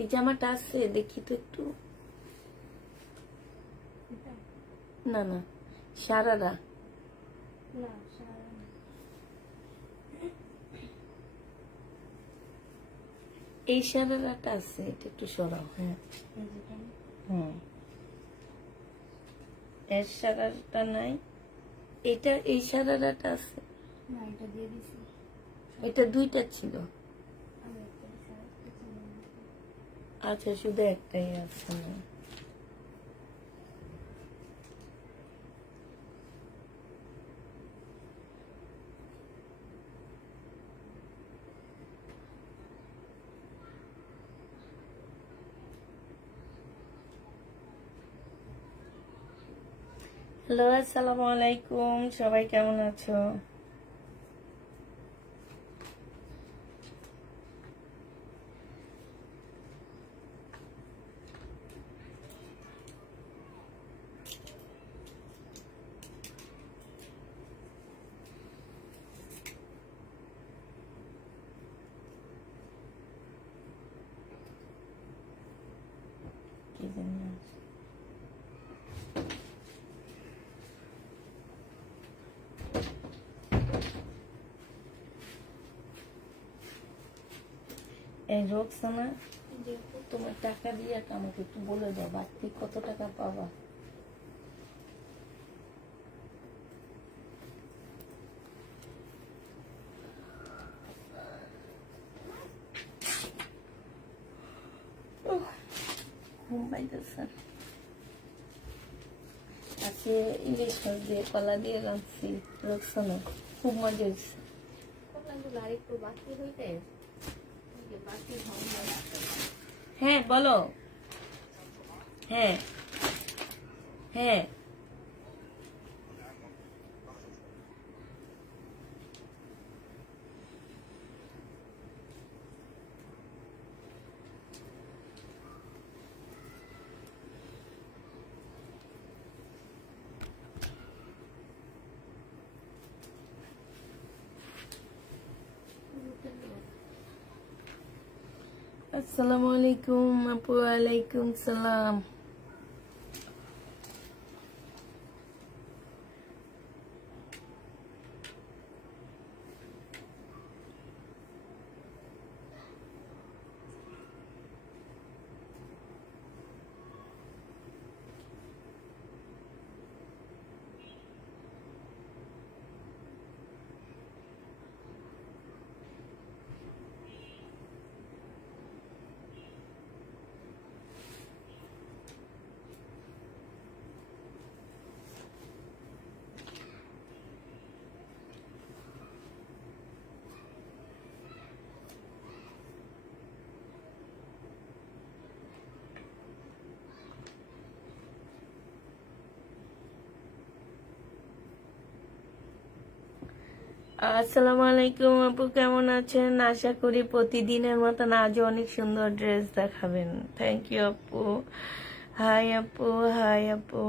এই জামাটা আছে, দেখি তো একটু। না না, সারারা। এই সারারাটা আছে, এটা একটু সরাও। হ্যাঁ এর সারারাটা নাই, এটা এই সারারাটা আছে। এটা দুইটা ছিল। আচ্ছা, শুধু একটাই আছে না? হ্যালো, আসসালামু আলাইকুম, সবাই কেমন আছো? কি জানি এই রোকসানা, তোমার টাকা দিয়ে আমাকে একটু বলে দাও, বাড়তি কত টাকা পাবা? আজকে ইলিশ মাছ দিয়ে কলা দিয়ে রাঁধছি রোকসানা, খুব মজা হয়েছে। হ্যাঁ বলো। হ্যাঁ হ্যাঁ আসসালামু আলাইকুম আপু। ওয়ালাইকুম সালাম। আসসালামু আলাইকুম আপু, কেমন আছেন? আশা করি প্রতিদিনের মতন আজও অনেক সুন্দর ড্রেস দেখাবেন। থ্যাংক ইউ আপু। হাই আপু, হাই আপু।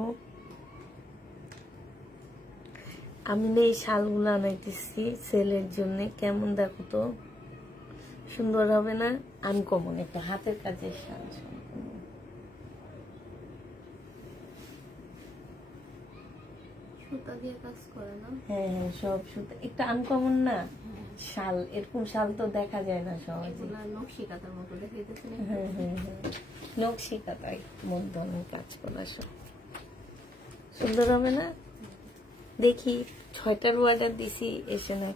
আমি এই শালগুলো আনাইতেছি সেলের জন্য, কেমন দেখো তো, সুন্দর হবে না? আনকমন একটা হাতের কাজের শাল, সুতা দিয়ে কাজ করে না? হ্যাঁ হ্যাঁ, সব সুতা, একটা আনকমন না শাল, এরকম শাল তো দেখা যায় না সহজে। নকশি কাঁথার মতো দেখাইতেছে। হ্যাঁ হ্যাঁ হ্যাঁ, নকশি কাঁথায় মধ্যে অনেক কাজ করা, সব সুন্দর হবে না? দেখি 6টার অর্ডার দিছি, এসে না।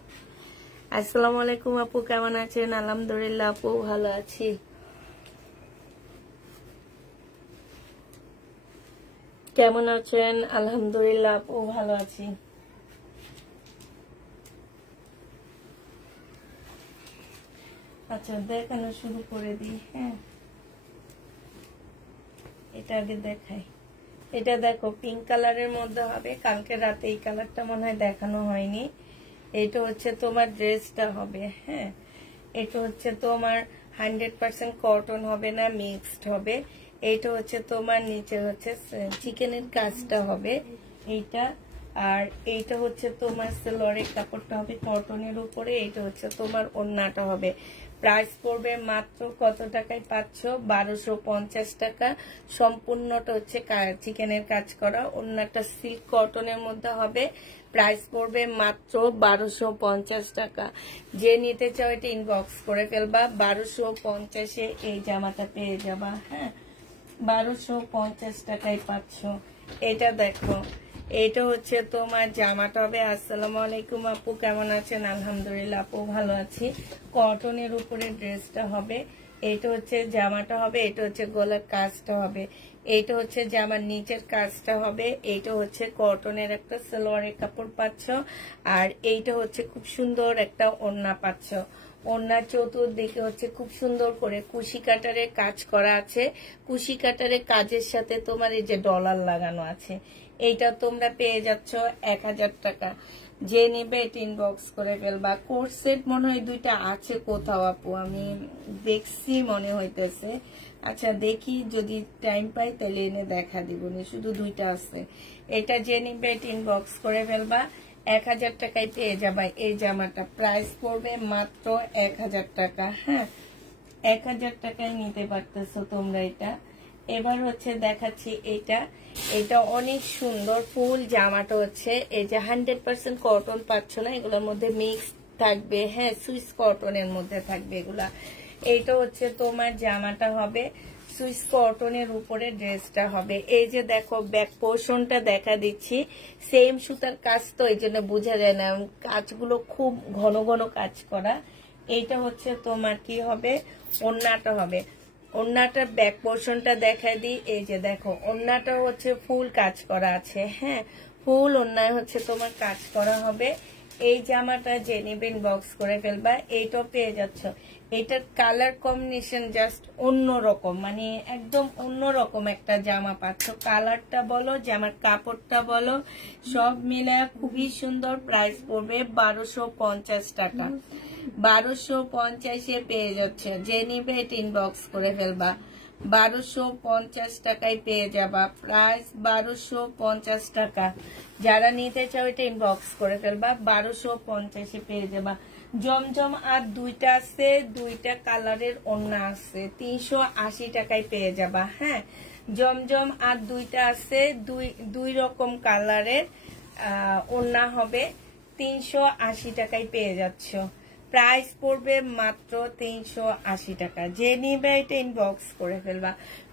আসসালামু আলাইকুম আপু, কেমন আছেন? আলহামদুলিল্লাহ আপু, ভালো আছি। কেমন আছেন? আলহামদুলিল্লাহ আপু, ভালো আছি। আচ্ছা, দেখানো শুরু করে দিই। হ্যাঁ, এটা আগে দেখাই। এটা দেখো, পিঙ্ক কালারের মধ্যে হবে। কালকে রাতে এই কালারটা মনে হয় দেখানো হয়নি। এটা হচ্ছে তোমার ড্রেসটা হবে। হ্যাঁ, এটা হচ্ছে তোমার 100% কটন হবে না, মিক্সড হবে। এইটা হচ্ছে তোমার নিচে হচ্ছে চিকেনের কাজটা হবে এইটা, আর এইটা হচ্ছে তোমার সেলরের কাপড়টা হবে কটনের উপরে। এইটা হচ্ছে তোমার ওড়নাটা হবে। প্রাইস পড়বে মাত্র কত টাকায় পাচ্ছ? 1250 টাকা। সম্পূর্ণটা হচ্ছে চিকেনের কাজ করা, অন্য একটা সিল্ক কটনের মধ্যে হবে। প্রাইস পড়বে মাত্র 1250 টাকা। যে নিতে চাও এটা ইনবক্স করে ফেলবা। 1250-এ এই জামাটা পেয়ে যাবা। হ্যাঁ, 1250 টাকায় পাচ্ছ। এটা দেখো, এটা হচ্ছে তোমার জামাটা হবে। আসসালামু আলাইকুম আপু, কেমন আছেন? আলহামদুলিল্লাহ আপু ভালো আছি। কটনের উপরে ড্রেসটা হবে। এটা হচ্ছে জামাটা হবে, এটা হচ্ছে গলার কাজটা হবে, এইটা হচ্ছে জামার নিচের কাজটা হবে। এইটা হচ্ছে কটনের একটা সালোয়ারের কাপড় পাচ্ছ, আর এইটা হচ্ছে খুব সুন্দর একটা ওড়না পাচ্ছ। ওড়নার চতুর্দিকে হচ্ছে খুব সুন্দর করে কুশি কাটারের কাজ করা আছে। কুশি কাটারের কাজের সাথে তোমার এই যে ডলার লাগানো আছে। এইটা তোমরা পেয়ে যাচ্ছ 1000 টাকা। যে নেবে এটা ইনবক্স করে ফেলবা। কোর্স সেট মনে হয় 2টা আছে কোথাও আপু, আমি দেখছি মনে হইতেছে। আচ্ছা দেখি, যদি টাইম পাই তাহলে এনে দেখা দিব। শুধু 2টা আছে। এটা যে নিবে এটা ইনবক্স করে ফেলবা। 1000 টাকায় পেয়ে যাবা এই জামাটা। প্রাইস পড়বে মাত্র 1000 টাকা। হ্যাঁ, 1000 টাকায় নিতে পারতেছো তোমরা এটা। এবার হচ্ছে দেখাচ্ছি এটা। এটা অনেক সুন্দর ফুল জামাটা হচ্ছে এই যে 100% কটন পাচ্ছ না, এগুলোর মধ্যে মিক্স থাকবে। হ্যাঁ, সুইস কটনের মধ্যে থাকবে এগুলা। এইটা হচ্ছে তোমার জামাটা হবে, সুইস কটনের উপরে ড্রেসটা হবে। এই যে দেখো ব্যাক পোর্শনটা দেখা দিচ্ছি, সেম সুতার কাজ তো এই জন্য বোঝা যায় না, কাজগুলো খুব ঘন ঘন কাজ করা। এইটা হচ্ছে তোমার কি হবে, ওড়নাটা হবে। ওড়নাটার ব্যাক পোর্শনটা দেখাই দিই। এই যে দেখো ওড়নাটা হচ্ছে ফুল কাজ করা আছে। হ্যাঁ, ফুল ওড়নায় হচ্ছে তোমার কাজ করা হবে। এই জামাটা যে নেবে ইনবক্স করে ফেলবা। এইটাও পেয়ে যাচ্ছ। এটার কালার কম্বিনেশন জাস্ট অন্যরকম, মানে একদম অন্যরকম একটা জামা পাচ্ছ। কালারটা বলো, জামার কাপড়টা বলো, সব মিলে খুবই সুন্দর। প্রাইস পড়বে 1250 টাকা। 1250-এ পেয়ে যাচ্ছে। যে নিবে এটা ইনবক্স করে ফেলবা। 1250 টাকায় পেয়ে যাবা। প্রাইস 1250 টাকা। যারা নিতে চাও এটা ইনবক্স করে ফেলবা। 1250-এ পেয়ে যাবা। জমজম আর 2টা আছে, 2টা কালারের ওড়না আছে। 380 টাকায় পেয়ে যাবা। হ্যাঁ, জমজম আর 2টা আছে, দুই রকম কালারের ওড়না হবে। 380 টাকায় পেয়ে যাচ্ছ। প্রাইস পড়বে মাত্র 380 টাকা। যে নিবে এটা ইনবক্স করে ফেলবা।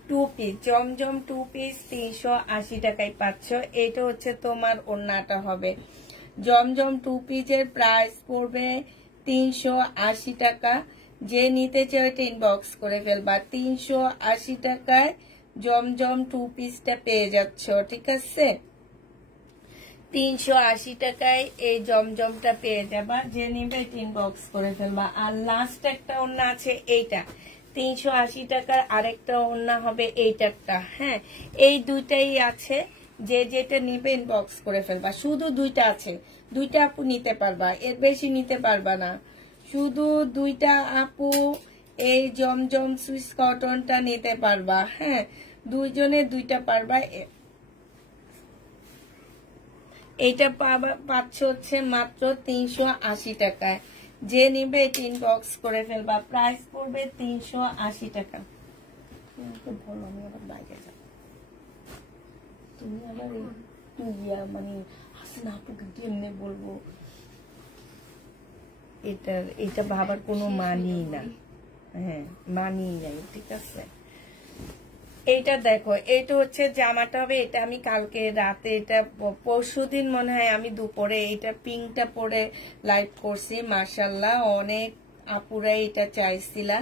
2 পিস জমজম 2 পিস 380 টাকায় পাচ্ছ। এটা হচ্ছে তোমার ওড়নাটা হবে। জমজম 2 পিসের প্রাইস পড়বে 380 টাকা। যে নিতে চাও এটা ইনবক্স করে ফেলবা। 380 টাকায় জমজম 2 পিসটা পেয়ে যাচ্ছ। ঠিক আছে, 380 টাকায় এই জমজমটা পেয়ে যাবা। যে নিবে এটা ইনবক্স করে ফেলবা। আর লাস্ট একটা ওড়না আছে এইটা 380 টাকার, আরেকটা ওড়না হবে এইটারটা। হ্যাঁ, এই 2টাই আছে। যে যেটা নিবে ইনবক্স করে ফেলবা। শুধু 2টা আছে, 2টা আপু নিতে পারবা, এর বেশি নিতে পারবা না। শুধু 2টা আপু এই জমজম সুইস কটনটা নিতে পারবা। হ্যাঁ, 2জনে 2টা পারবা। এইটা পাচ্ছ হচ্ছে মাত্র 380 টাকায়। যে নিবে এটা ইনবক্স করে ফেলবা। প্রাইস পড়বে 380 টাকা। বলো, আমি আবার বাইরে যাব, তুমি আবার মানে হাসিনা আপুকে কেমনে বলবো, এটা ভাবার কোনো মানি না। হ্যাঁ, মানি নাই। ঠিক আছে, এইটা দেখো, এইটা হচ্ছে জামাটা হবে। এটা আমি কালকে রাতে, এটা পরশুদিন মনে হয় আমি দুপুরে এটা পিঙ্কটা পরে লাইভ করছি। মাশাআল্লাহ, অনেক আপুরা এটা চাইছিলা।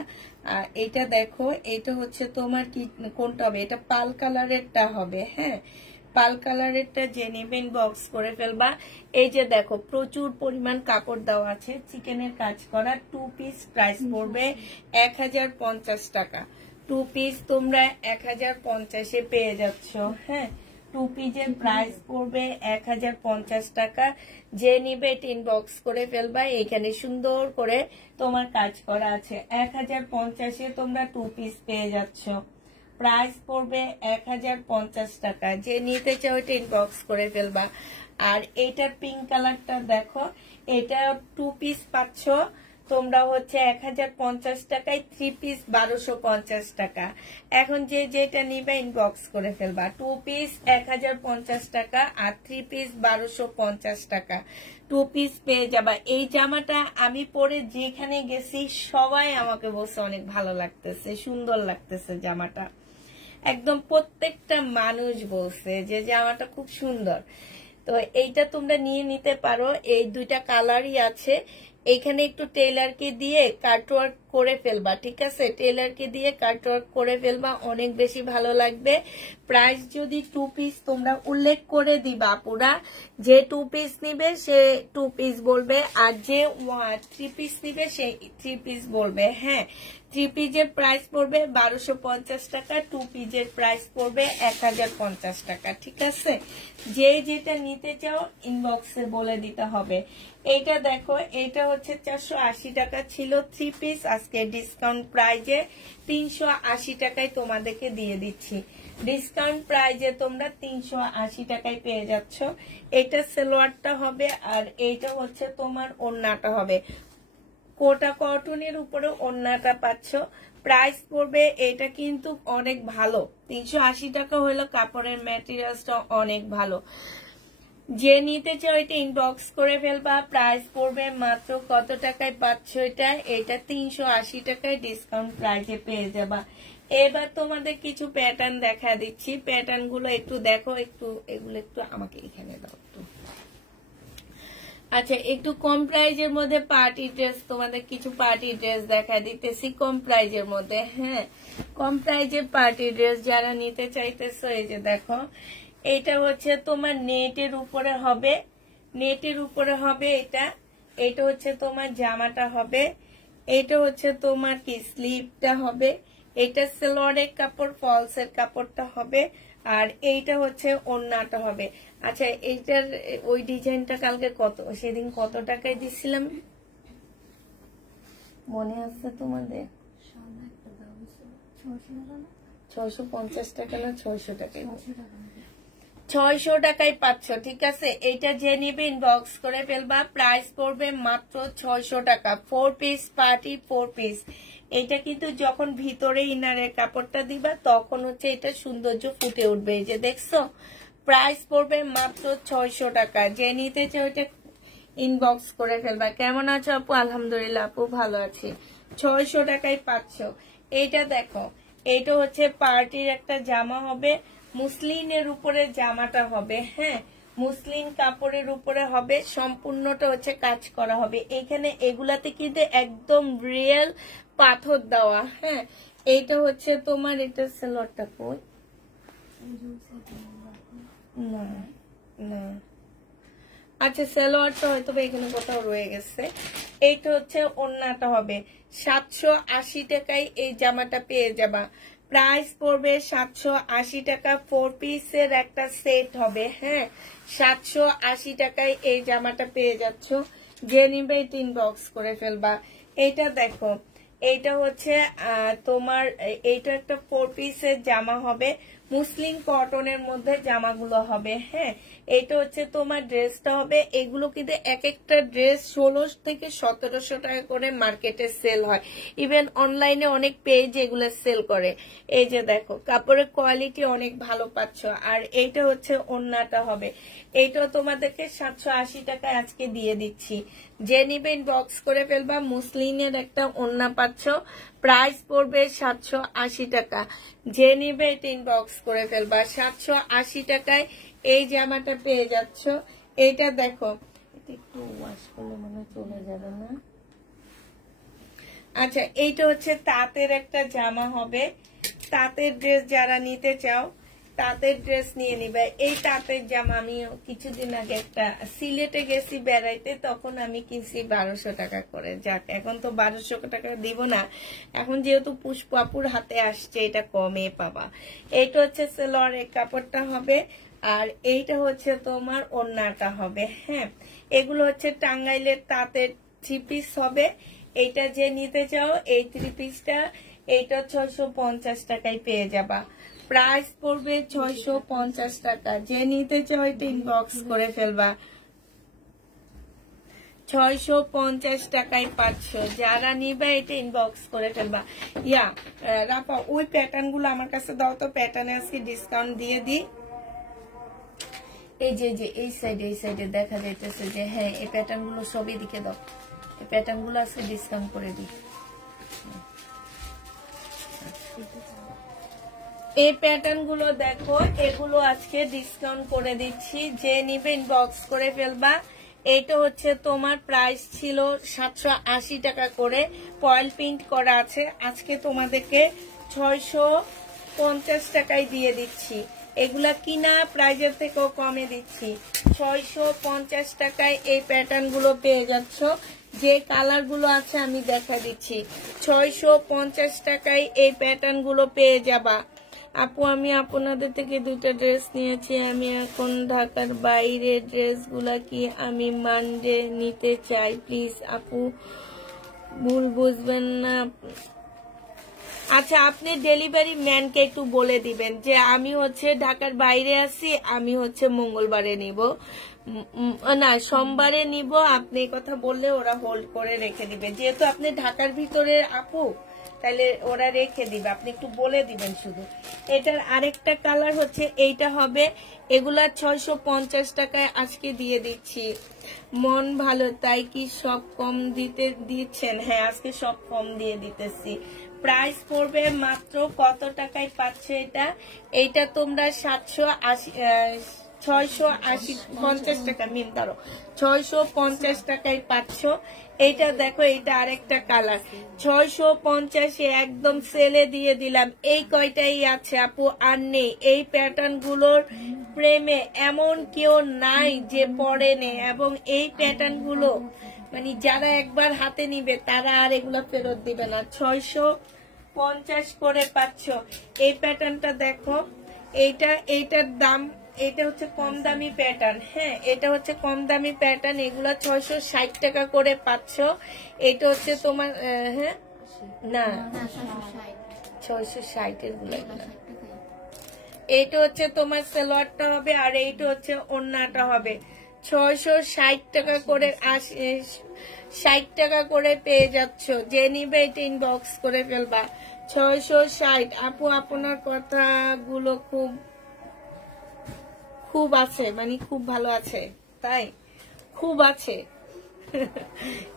আর এটা দেখো, এটা হচ্ছে তোমার কি কোনটা হবে, এটা পাল কালারেরটা হবে। হ্যাঁ, পাল কালারেরটা যে নেবে ইনবক্স করে ফেলবা। এই যে দেখো প্রচুর পরিমাণ কাপড় দেওয়া আছে, চিকেনের কাজ করা। 2 পিস প্রাইস পড়বে 1050 টাকা। 2 পিস তোমরা 1050-এ পেয়ে যাচ্ছ। হ্যাঁ, 2 পিসের প্রাইস পড়বে 1050 টাকা। যে নিবে এটা ইনবক্স করে ফেলবা। এখানে সুন্দর করে তোমার কাজ করা আছে। 1050-এ তোমরা 2 পিস পেয়ে যাচ্ছ। প্রাইস পড়বে 1050 টাকা। যে নিতে চাও এটা ইনবক্স করে ফেলবা। আর এইটার পিঙ্ক কালারটা দেখো, এটা 2 পিস পাচ্ছ তোমরা হচ্ছে 1050 টাকায় 3 পিস 1250 টাকা। এখন যে যেটা নিবে ইনবক্স করে ফেলবা। 2 পিস 1050 টাকা আর 3 পিস 1250 টাকা। 2 পিস পেয়ে যাবা। এই জামাটা আমি পরে যেখানে গেছি সবাই আমাকে বলছে অনেক ভালো লাগতেছে, সুন্দর লাগতেছে জামাটা। একদম প্রত্যেকটা মানুষ বলছে যে জামাটা খুব সুন্দর। তো এইটা তোমরা নিয়ে নিতে পারো। এই দুইটা কালারই আছে। এইখানে একটু টেইলারকে দিয়ে কাটওয়ার্ক করে ফেলবা, ঠিক আছে? টেইলারকে দিয়ে কাটওয়ার্ক করে ফেলবা, অনেক বেশি ভালো লাগবে। প্রাইস যদি 2 পিস তোমরা উল্লেখ করে দিবা পুরা, যে 2 পিস নিবে সে 2 পিস বলবে, আর যে 3 পিস নিবে সে 3 পিস বলবে। হ্যাঁ, 3 পিসের প্রাইস পড়বে 1250 টাকা, 2 পিসের প্রাইস পড়বে 1050 টাকা, ঠিক আছে? যে যেটা নিতে চাও ইনবক্সে বলে দিতে হবে। এইটা দেখো, এটা হচ্ছে 480 টাকা ছিল 3 পিস, আজকে ডিসকাউন্ট প্রাইজে 380 টাকায় তোমাদেরকে দিয়ে দিচ্ছি। ডিসকাউন্ট প্রাইজে তোমরা 380 টাকায় পেয়ে যাচ্ছ। এটা সালোয়ারটা হবে আর এইটা হচ্ছে তোমার ওড়নাটা হবে। কোটা কটনের উপরে ওড়নাটা পাচ্ছ। প্রাইস পড়বে, এটা কিন্তু অনেক ভালো, 380 টাকা হলো। কাপড়ের ম্যাটেরিয়ালসটা অনেক ভালো। যে নিতে চাও এটা ইনবক্স করে ফেলবা। প্রাইস পড়বে মাত্র কত টাকায় পাচ্ছ এটা? এটা 380 টাকায় ডিসকাউন্ট প্রাইসে পেয়ে যাবা। এবার তোমাদের কিছু প্যাটার্ন দেখা দিচ্ছি। প্যাটার্ন গুলো একটু দেখো, একটু এগুলো একটু আমাকে এখানে দাও একটু। আচ্ছা, একটু কম প্রাইজের মধ্যে পার্টি ড্রেস, তোমাদের কিছু পার্টি ড্রেস দেখা দিতেছি কম প্রাইজের মধ্যে। হ্যাঁ, কম প্রাইজের পার্টি ড্রেস যারা নিতে চাইতেছো, এই যে দেখো, এটা হচ্ছে তোমার নেটের উপরে হবে, নেটের উপরে হবে এটা। এটা হচ্ছে তোমার জামাটা হবে, এটা হচ্ছে তোমার কি স্লিভটা হবে, এটা সালোয়ারের কাপড়, ফলসের কাপড়টা হবে, আর এইটা হচ্ছে ওড়নাটা হবে। আচ্ছা, এইটার ওই ডিজাইনটা কালকে সেদিন কত টাকায় দিছিলাম মনে আছে তোমাদের? 650 টাকা না 600 টাকায়? 600 টাকায় পাচ্ছ, ঠিক আছে? এইটা যে নিবে ইনবক্স করে ফেলবা। প্রাইস পড়বে মাত্র 600 টাকা। 4 পিস পার্টি 4 পিস। এটা কিন্তু যখন ভিতরে ইনারের কাপড়টা দিবা তখন হচ্ছে এটা সৌন্দর্য ফুটে উঠবে। এই যে দেখছো, প্রাইস পড়বে মাত্র 600 টাকা। যে নিতে চাও এটা ইনবক্স করে ফেলবা। কেমন আছো আপু? আলহামদুলিল্লাহ আপু, ভালো আছি। 600 টাকায় পাচ্ছ। এইটা দেখো, এইটা হচ্ছে পার্টির একটা জামা হবে, মুসলিনের উপরে জামাটা হবে। হ্যাঁ, মুসলিন কাপড়ের উপরে হবে, সম্পূর্ণটা হচ্ছে কাজ করা হবে। এখানে এগুলাতে কিন্তু একদম রিয়েল পাথর দেওয়া। হ্যাঁ, এইটা হচ্ছে তোমার, এটা সালোয়ারটা কই? না না, আচ্ছা সালোয়ারটা হয়তো এখানে কোথাও রয়ে গেছে। এইটা হচ্ছে ওড়নাটা হবে। 780 টাকায় এই জামাটা পেয়ে যাবা। প্রাইস পড়বে 780 টাকা। 4 পিসের একটা সেট হবে। হ্যাঁ, 780 টাকায় এই জামাটা পেয়ে যাচ্ছ। যে নিবে এটা ইনবক্স করে ফেলবা। এইটা দেখো, এইটা হচ্ছে তোমার, এইটা একটা 4 পিসের জামা হবে, মুসলিম কটনের মধ্যে জামাগুলো হবে। হ্যাঁ, এটা হচ্ছে তোমার ড্রেসটা হবে। এগুলো কিন্তু এক একটা ড্রেস 1600 থেকে 1700 টাকা করে মার্কেটে সেল হয়। ইভেন অনলাইনে অনেক পেজ এগুলো সেল করে। এই যে দেখো, কাপড়ের কোয়ালিটি অনেক ভালো পাচ্ছ। আর এইটা হচ্ছে ওড়নাটা হবে। এইটাও তোমাদেরকে 780 টাকায় আজকে দিয়ে দিচ্ছি। যে নিবে ইনবক্স করে ফেলবা। মুসলিনের একটা ওড়না পাচ্ছ, প্রাইস পড়বে 780 টাকা। যে নিবে এটা ইনবক্স করে ফেলবা। 780 টাকায় এই জামাটা পেয়ে যাচ্ছ। এইটা দেখো, একটু ওয়াশ করলে মনে চলে যাবে না? আচ্ছা, এইটা হচ্ছে তাঁতের একটা জামা হবে। তাঁতের ড্রেস যারা নিতে চাও তাঁতের ড্রেস নিয়ে নিবে। এই তাঁতের জামা আমি কিছুদিন আগে একটা সিলেটে গেছি বেড়াইতে, তখন আমি কিনছি 1200 টাকা করে। যাক, এখন তো 1200 টাকা দিব না, এখন যেহেতু পুষ্পাপুর হাতে আসছে এটা কমে পাবা। এইটা হচ্ছে সালোয়ারের কাপড়টা হবে, আর এইটা হচ্ছে তোমার ওড়নাটা হবে। হ্যাঁ, এগুলো হচ্ছে টাঙ্গাইলের তাঁতের 3 পিস হবে। এইটা যে নিতে চাও এই 3 পিসটা, এইটা 650 টাকায় পেয়ে যাবা। প্রাইস পড়বে 650 টাকা। যে নিতে চাও এটা ইনবক্স করে ফেলবা। 650 টাকায় পাচ্ছ। যারা নিবে এটা ইনবক্স করে ফেলবা। ইয়া রাপা ওই প্যাটার্ন গুলো আমার কাছে দাও তো, প্যাটার্নে আজকে ডিসকাউন্ট দিয়ে দিই। এই যে এই সাইডে দেখা যাইতেছে যে হ্যাঁ এই প্যাটার্ন গুলো সবই দিকে দাও, এই প্যাটার্ন গুলো আজকে ডিসকাউন্ট করে দিই। এই প্যাটার্ন গুলো দেখো, এগুলো আজকে ডিসকাউন্ট করে দিচ্ছি, যে নিবে ইনবক্স করে ফেলবা। এটা হচ্ছে তোমার প্রাইস ছিল 780 টাকা করে, ফয়েল প্রিন্ট করা আছে, আজকে তোমাদেরকে 650 টাকায় দিয়ে দিচ্ছি। এগুলা কিনা প্রাইজের থেকেও কমে দিচ্ছি, 650 টাকায় এই প্যাটার্ন গুলো পেয়ে যাচ্ছ। যে কালার গুলো আছে আমি দেখা দিচ্ছি, 650 টাকায় এই প্যাটার্ন গুলো পেয়ে যাবা। আপু আমি আপনাদের থেকে 2টা ড্রেস নিয়েছি, আমি এখন ঢাকার বাইরে, ড্রেসগুলা কি আমি মানডে নিতে চাই, প্লিজ আপু ভুল বুঝবেন না। আচ্ছা আপনি ডেলিভারি ম্যানকে একটু বলে দিবেন যে আমি হচ্ছে ঢাকার বাইরে আছি, আমি হচ্ছে মঙ্গলবারে নিব না সোমবারে নিব, আপনি কথা বললে ওরা হোল্ড করে রেখে দিবে। যেহেতু আপনি ঢাকার ভিতরে আপু, তাহলে ওরা রেখে দিবে, আপনি একটু বলে দিবেন শুধু। এটার আরেকটা কালার হচ্ছে এইটা হবে, এগুলা 650 টাকায় আজকে দিয়ে দিচ্ছি। মন ভালো তাই কি সব কম দিচ্ছেন? হ্যাঁ আজকে সব কম দিয়ে দিতেছি। প্রাইস পড়বে মাত্র কত টাকায় পাচ্ছে এটা? এইটা তোমরা 650 টাকা নিন, ধরো 650 টাকায় পাচ্ছ। এইটা দেখো, এইটা আরেকটা কালার, 650 একদম সেলে দিয়ে দিলাম। এই কয়টাই আছে আপু, আর নেই। এই প্যাটার্ন গুলোর প্রেমে এমন কেউ নাই যে পরে নেই, এবং এই প্যাটার্ন গুলো মানে যারা একবার হাতে নিবে তারা আর এগুলা ফেরত দিবে না। 650 করে পাচ্ছ। এই প্যাটার্নটা দেখো, এইটার দাম, এটা হচ্ছে কম দামি প্যাটার্ন। হ্যাঁ এটা হচ্ছে কম দামি প্যাটার্ন, এগুলা 660 টাকা করে পাচ্ছ। এটা হচ্ছে তোমার হ্যাঁ না 660 এর গুলা, এইটা হচ্ছে তোমার সালোয়ারটা হবে, আর এইটা হচ্ছে ওড়নাটা হবে। 660 টাকা করে 60 টাকা করে পেয়ে যাচ্ছ। যে নিবে এটা ইনবক্স করে ফেলবা। 660। আপু আপনার কথাগুলো খুব আছে, মানে খুব ভালো আছে, তাই খুব আছে।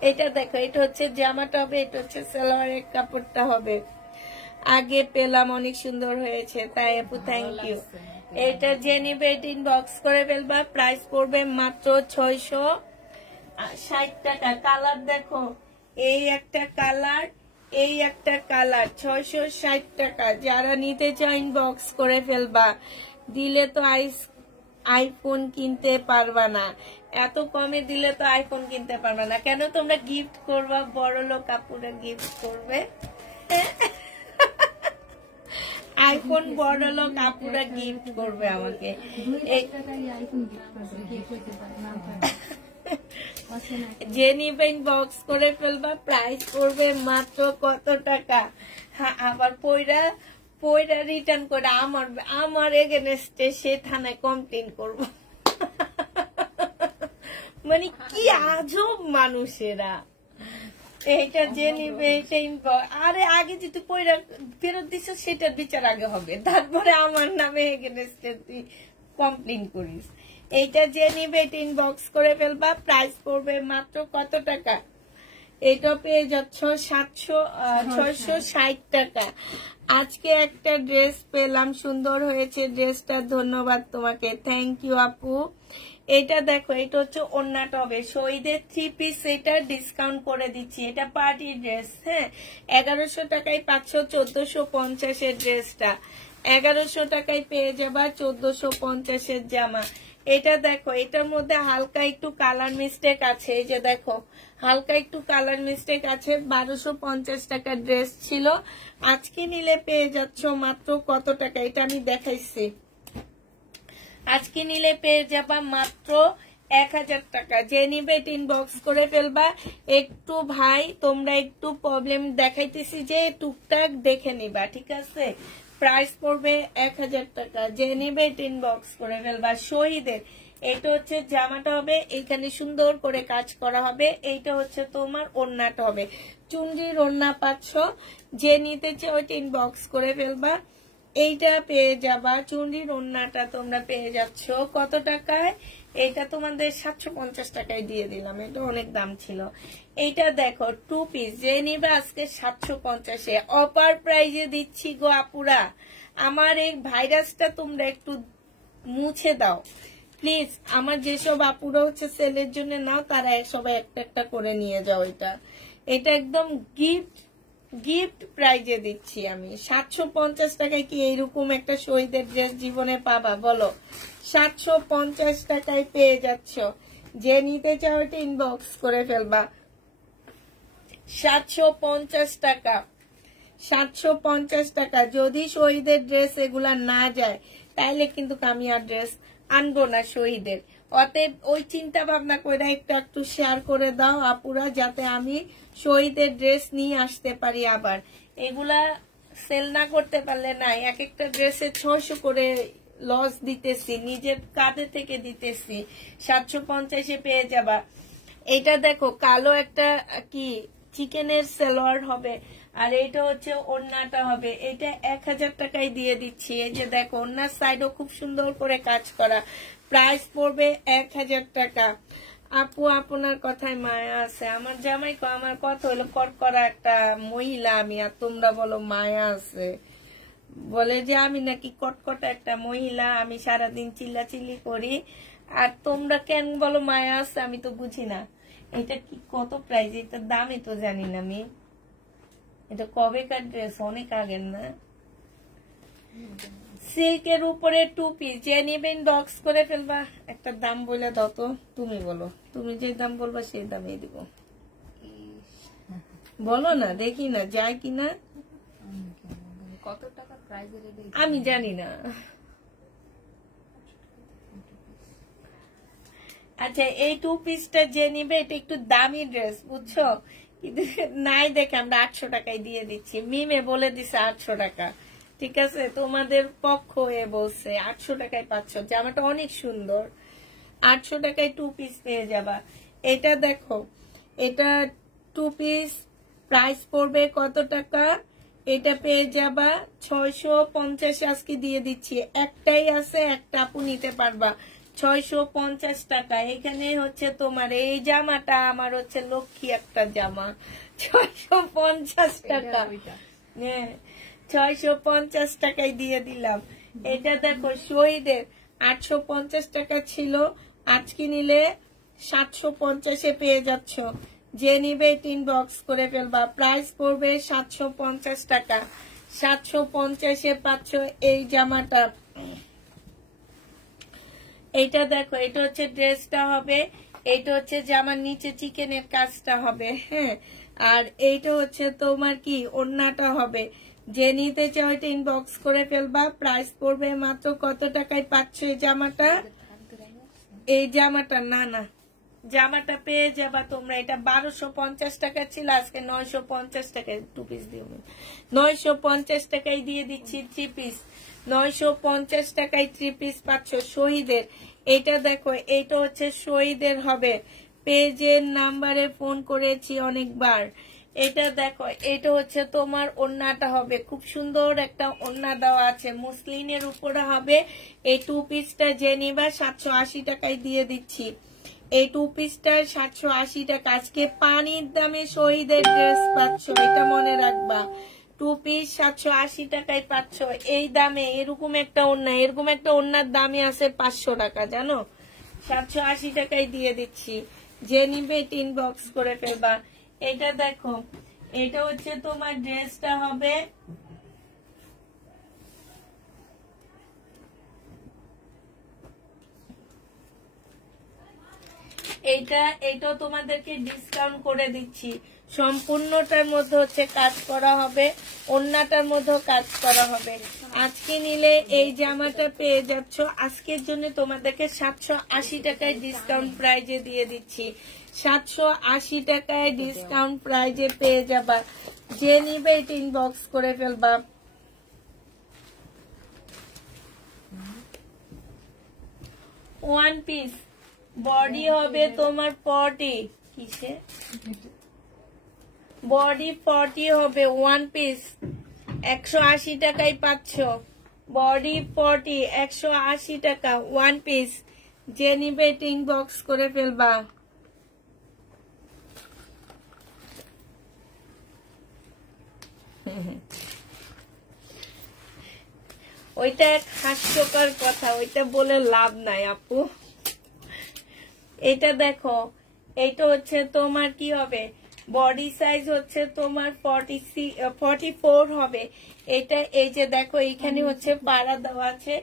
এটা দেখো, এটা হচ্ছে জামাটা হবে, এটা হচ্ছে সালোয়ারের কাপড়টা হবে। আগে পেলাম, অনেক সুন্দর হয়েছে, তাই আপু থ্যাংক ইউ। এটা যে নিবে এটা ইনবক্স করে ফেলবা। প্রাইস পড়বে মাত্র 660 টাকা। কালার দেখো, এই একটা কালার, এই একটা কালার, 660 টাকা। যারা নিতে চায় ইনবক্স করে ফেলবা। দিলে তো আইফোন কিনতে পারবা না, এত কমে দিলে তো আইফোন কিনতে পারবা না। কেন তোমরা গিফট করবা? বড় লোক আপুরা গিফট করবে আইফোন, বড় লোক আপুরা গিফট করবে আমাকে। যে নিবে ইনবক্স করে ফেলবা। প্রাইস করবে মাত্র কত টাকা? হ্যাঁ আবার পয়রা রিটার্ন করে আমার এগেনস্টে সে থানায় কমপ্লেন করব। মানে কি আজব মানুষেরা। এইটা যে নিবে আরে আগে যে তুই পয়রা ফেরত দিছ সেটার বিচার আগে হবে, তারপরে আমার নামে এগেনস্টে তুই কমপ্লেন করিস। এইটা যে নিবে এটা ইনবক্স করে ফেলবা। প্রাইস পড়বে মাত্র কত টাকা? এটা পেয়ে যাচ্ছ 660 টাকা। আজকে একটা ড্রেস পেলাম, সুন্দর হয়েছে ড্রেসটা, ধন্যবাদ তোমাকে, থ্যাংক ইউ আপু। এটা দেখো, এটা হচ্ছে ওড়নাটা হবে, শহীদের 3 পিস, এটা ডিসকাউন্ট করে দিচ্ছি। এটা পার্টি ড্রেস, হ্যাঁ 1100 টাকায় পাচ্ছ। 1450 এর ড্রেসটা 1100 টাকায় পেয়ে যাবা। 1450 এর জামা। এটা দেখো, এটার মধ্যে হালকা একটু কালার মিস্টেক আছে, এই যে দেখো হালকা একটু কালার মিস্টেক আছে। 1250 টাকার ড্রেস ছিল, আজকে নিলে পেয়ে যাচ্ছ মাত্র কত টাকা? এটা আমি দেখাইছি। আজকে নিলে পেয়ে যাবা মাত্র 1000 টাকা। যে নিবে এটা ইনবক্স করে ফেলবা। একটু ভাই তোমরা একটু প্রবলেম দেখাইতেছি যে টুকটাক দেখে নিবা, ঠিক আছে? প্রাইস পড়বে 1000 টাকা। যে নিবে এটা ইনবক্স করে ফেলবা। শহীদের এটা হচ্ছে জামাটা হবে, এইখানে সুন্দর করে কাজ করা হবে। এইটা হচ্ছে তোমার ওড়নাটা হবে, চুনরির ওড়না পাচ্ছ। যে নিতে চাও ওইটা ইনবক্স করে ফেলবা, এইটা পেয়ে যাবা। চুনরির ওড়নাটা তোমরা পেয়ে যাচ্ছ কত টাকায়? এটা তোমাদের 750 টাকায় দিয়ে দিলাম, এটা অনেক দাম ছিল। এইটা দেখো 2 পিস, যে নিবে আজকে 750-এ অফার প্রাইজে দিচ্ছি গো আপুরা। আমার এই ভাইরাসটা তোমরা একটু মুছে দাও প্লিজ। আমার যেসব আপুরা হচ্ছে সেলের জন্য নাও, তারা সবাই একটা একটা করে নিয়ে যাও। এটা একদম গিফট প্রাইজে দিচ্ছি আমি। 750 টাকায় কি এইরকম একটা শহীদের ড্রেস জীবনে পাবা বলো? 750 টাকায় পেয়ে যাচ্ছ। যে নিতে চাও এটা ইনবক্স করে ফেলবা। 750 টাকা, 750 টাকা। যদি শহীদের ড্রেস এগুলা না যায় তাহলে কিন্তু আমি আর ড্রেস আনবো না শহীদের। অতএব ওই চিন্তা ভাবনা করে একটু শেয়ার করে দাও আপুরা, যাতে আমি শহীদের ড্রেস নিয়ে আসতে পারি আবার। এগুলা সেল না করতে পারলে নাই, এক একটা ড্রেসে 600 করে লস দিতেছি, নিজের কাঁধে থেকে দিতেছি। 750-এ পেয়ে যাবা। এটা দেখো কালো একটা কি চিকেনের সালোয়ার হবে, আর এটা হচ্ছে ওড়নাটা হবে। এটা 1000 টাকায় দিয়ে দিচ্ছি। এই যে দেখো ওড়নার সাইডও খুব সুন্দর করে কাজ করা, প্রাইস পড়বে 1000 টাকা। আপু আপনার কথায় মায়া আছে। আমার জামাই আমার কথা হলো করা একটা মহিলা আমি, আর তোমরা বলো মায়া আছে। বলে যে আমি নাকি কটকটা একটা মহিলা, আমি সারাদিন চিল্লাচিল্লি করি, আর তোমরা কেন বলো মায়া আছে, আমি তো বুঝি না। এটা কি কত প্রাইস? এটার দামই তো জানি না আমি। এটা কবেকার ড্রেস? অনেক আগের না? সিল্কের উপরে 2 পিস, যে নেবেন বক্স করে ফেলবা। একটা দাম বলে দাও তো, তুমি বলো, তুমি যে দাম বলবা সেই দামই দিব। বলো না, দেখি না যায় কিনা। কত টাকা প্রাইস? আমি জানি না। আচ্ছা এই 2 পিসটা যে নিবে এটা একটু দামি ড্রেস বুঝছো, কিন্তু নাই দেখে আমরা 800 টাকায় দিয়ে দিচ্ছি। মিমে বলে দিছে 800 টাকা, ঠিক আছে? তোমাদের পক্ষ হয়ে বলছে 800 টাকায় পাচ্ছ। জামাটা অনেক সুন্দর, 800 টাকায় 2 পিস পেয়ে যাবা। এটা দেখো, এটা 2 পিস প্রাইস পড়বে কত টাকা? এটা পেয়ে যাবা 650 আজকে দিয়ে দিচ্ছি। একটাই আছে, একটা আপু নিতে পারবা 650 টাকা। এখানে হচ্ছে তোমার এই জামাটা আমার হচ্ছে লক্ষ্মী একটা জামা, 650 টাকা। হ্যাঁ 650 টাকায় দিয়ে দিলাম। এটা দেখো শহীদের 850 টাকা ছিল, আজকে নিলে 750-এ পেয়ে যাচ্ছ। যে নিবে টিন বক্স করে ফেলবা। প্রাইস পড়বে 750 টাকা। 750-এ পাচ্ছ এই জামাটা। এইটা দেখো, এটা হচ্ছে ড্রেসটা হবে, এইটা হচ্ছে জামার নিচে চিকেনের কাজটা হবে। হ্যাঁ, আর এইটা হচ্ছে তোমার কি ওড়নাটা হবে। যে নিতে চাও এটা ইনবক্স করে ফেলবা। প্রাইস পড়বে মাত্র কত টাকায় পাচ্ছ এই জামাটা? এই জামাটা না জামাটা পেয়ে যাবা তোমরা। এটা 1250 টাকা ছিল, আজকে 950 টাকায় 2 পিস দিয়ে 950 টাকায় দিয়ে দিচ্ছি 3 পিস। 950 টাকায় 3 পিস পাচ্ছ শহীদের। এটা দেখো, এটা হচ্ছে শহীদের হবে। পেজের নাম্বারে ফোন করেছি অনেকবার। এটা দেখো, এটা হচ্ছে তোমার ওড়নাটা হবে, খুব সুন্দর একটা ওড়না দেওয়া আছে, মুসলিনের উপরে হবে। এই 2 পিসটা যে নিবা 780 টাকায় দিয়ে দিচ্ছি। এই 2 পিসটার 780 টাকা। আজকে পানির দামে শহীদের ড্রেস পাচ্ছ, এটা মনে রাখবা। 2 পিস 780 টাকায় পাচ্ছ। এই দামে এরকম একটা ওড়না, এরকম একটা ওড়নার দামই আছে 500 টাকা, জানো? 780 টাকায় দিয়ে দিচ্ছি। যে নিবে টিন বক্স করে ফেলবা। এটা দেখো, এটা হচ্ছে তোমার ড্রেসটা হবে। এটা তোমাদেরকে ডিসকাউন্ট করে দিচ্ছি। সম্পূর্ণটার মধ্যে হচ্ছে কাজ করা হবে, ওড়নাটার মধ্যেও কাজ করা হবে। আজকে নিলে এই জামাটা পেয়ে যাচ্ছ। আজকের জন্য তোমাদেরকে 780 টাকায় ডিসকাউন্ট প্রাইজে দিয়ে দিচ্ছি। 780 টাকায় ডিসকাউন্ট প্রাইজে পেয়ে যাবা। যে নিবে এটা ইনবক্স করে ফেলবা। ওয়ান পিস, বডি হবে তোমার 40, কিসে বডি 40 হবে, ওয়ান পিস 180 টাকায় পাচ্ছ, বডি 40 180 টাকা ওয়ান পিস। যে নিবে টিং বক্স করে ফেলবা। ওইটা এক হাস্যকর কথা, ওইটা বলে লাভ নাই আপু। এটা দেখো, এটা হচ্ছে তোমার কি হবে, বডি সাইজ হচ্ছে তোমার 44 হবে। এটা এই যে দেখো, এইখানে হচ্ছে পাড়া দেওয়া আছে,